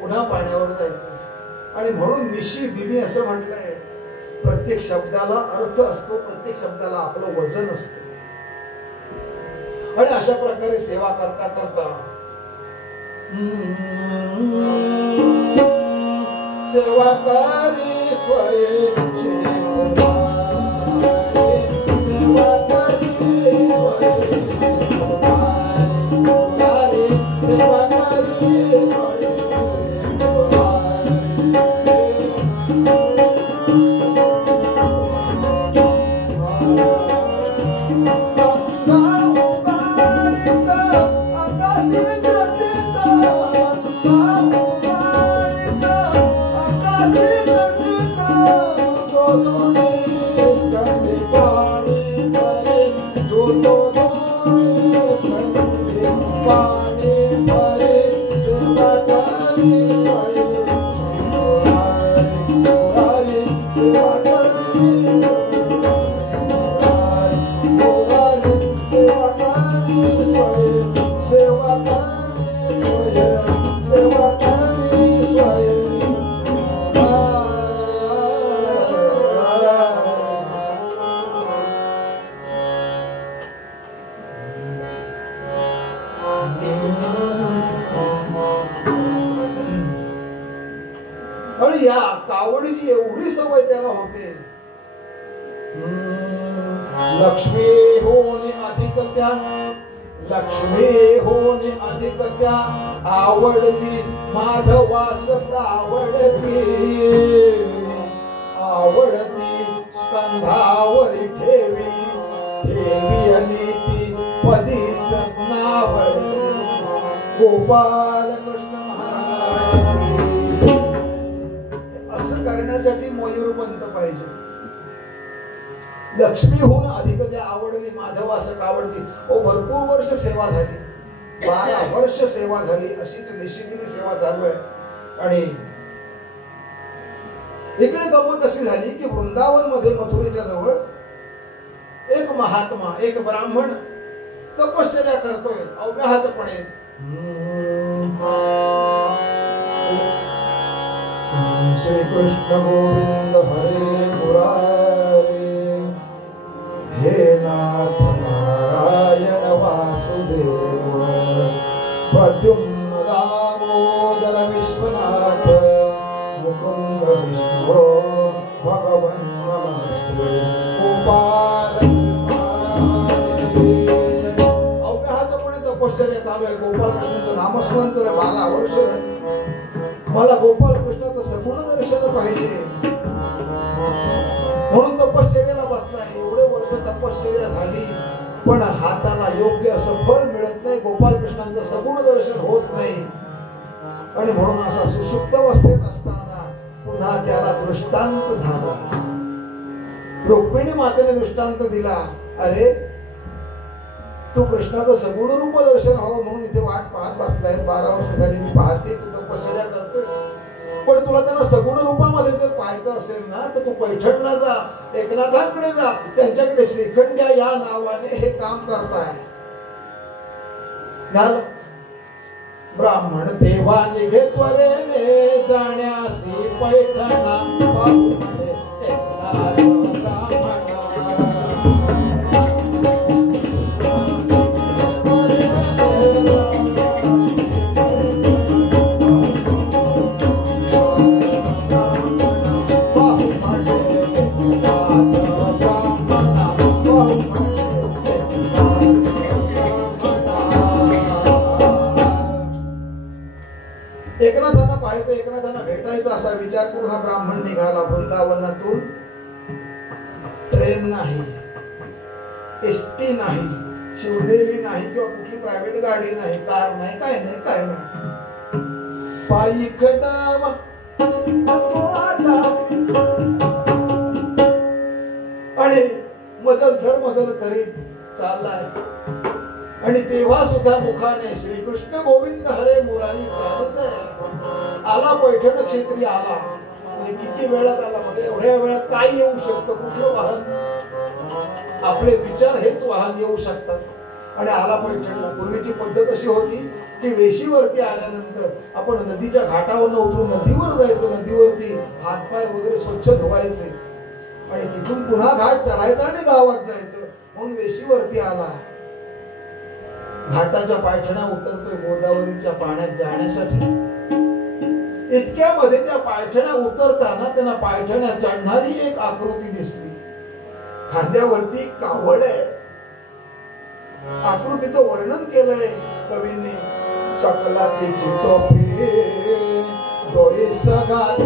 पुन्हा पाण्यावर जायचं. आणि म्हणून निशी दिनी असं म्हटलंय, प्रत्येक शब्दाला अर्थ असतो, प्रत्येक शब्दाला आपलं वजन असतं. आणि अशा प्रकारे सेवा करता करता सेवा करी स्वयं सेवा करी स्वयं सेवा करी स्वयं आणि या कावडीची एवढी सवय त्याला होते. लक्ष्मी होणे अधिक त्या, लक्ष्मी होणे अधिक त्या, आवडली माधवास आवडती, आवडती स्कंधावरी ठेवी, ठेवी आणि ती पदीच नावडती. गोपाल कृष्ण महाराज. असं करण्यासाठी मयूरपंत पाहिजे. लक्ष्मी होऊन अधिक त्या, आवडली माधवास आवडती. ओ भरपूर वर्ष सेवा झाली, 12 वर्ष सेवा झाली, अशीच निश्चितीने सेवा चालू आहे. आणि इकडे गंमत अशी झाली की वृंदावन मध्ये मथुरेच्या जवळ एक महात्मा, एक ब्राह्मण तपश्चर्या करतोय अव्याहतपणे. श्री कृष्ण गोविंद हरे मुरारे, हे नाथ नारायण वासुदेव, प्रद्युम्न दामोदर विश्वनाथ, मुकुंद विष्णु भगवन् नमस्ते. गोपाल अव्याहतपणे तपश्चर्या चालू आहे. गोपाल कृष्णाचं नामस्मरण तर 12 वर्ष. मला गोपाल कृष्णाचं सगुण दर्शन पाहिजे म्हणून तपश्चर्याला बसलाय. एवढे वर्ष तपश्चर्या झाली पण हाताला योग्य असं फळ मिळत नाही. गोपाल कृष्णाचं सगुण दर्शन होत नाही. आणि म्हणून असा सुषुप्त अवस्थेत असताना पुन्हा त्याला दृष्टांत झाला. रुक्मिणी मातेने दृष्टांत दिला, अरे तू कृष्णाचं सगुण रूप दर्शन व्हावं म्हणून इथे वाट पाहत बसलाय. 12 वर्ष झाली मी पाहते, तू तपश्चर्या करतोस. पण तुला त्यांना सगुण रूपामध्ये जर पाहायचं असेल ना तर तू पैठणला जा, एकनाथांकडे जा. त्यांच्याकडे श्रीखंड्या या नावाने हे काम करताय. झालं. ब्राह्मण देवा निघे त्वरेने जाण्यासी पैठणा पाहू म्हणे एकनाथ ब्राह्मणा. एकनाथांना पाहायचं, एकनाथांना भेटायचं असा विचार करून हा ब्राह्मण निघाला वृंदावनातून. ट्रेन नाही, एसटी नाही, शिवदेवी नाही किंवा कुठली प्रायव्हेट गाडी नाही, कार नाही, काय नाही, काय नाही. पायी खटावा आणि मजल करीत चाललाय. आणि तेव्हा सुद्धा मुखाने श्रीकृष्ण गोविंद हरे मुरारी चालूच आहे. आला पैठण क्षेत्री आला. म्हणजे किती वेळात आला, म्हणजे एवढ्या वेळात काय येऊ शकतं, कुठलं वाहन, आपले विचार हेच वाहन येऊ शकतात. आणि आला पैठणला. पूर्वीची पद्धत अशी होती की वेशीवरती आल्यानंतर आपण नदीच्या घाटावरनं उतरून नदीवर जायचं, नदीवरती हातपाय वगैरे स्वच्छ धुवायचे आणि तिथून पुन्हा घाट चढायचा आणि गावात जायचं. म्हणून वेशीवरती आला. घाटाच्या पायठणा उतरतोय गोदावरीच्या पाण्यात जाण्यासाठी. इतक्यामध्ये त्या पायठणा उतरताना त्यांना पायठणा चढणारी एक आकृती दिसली. खांद्यावरती कावड आहे. आकृतीचं वर्णन केलंय कवीने. सकला तिची टोपी डोळे सगात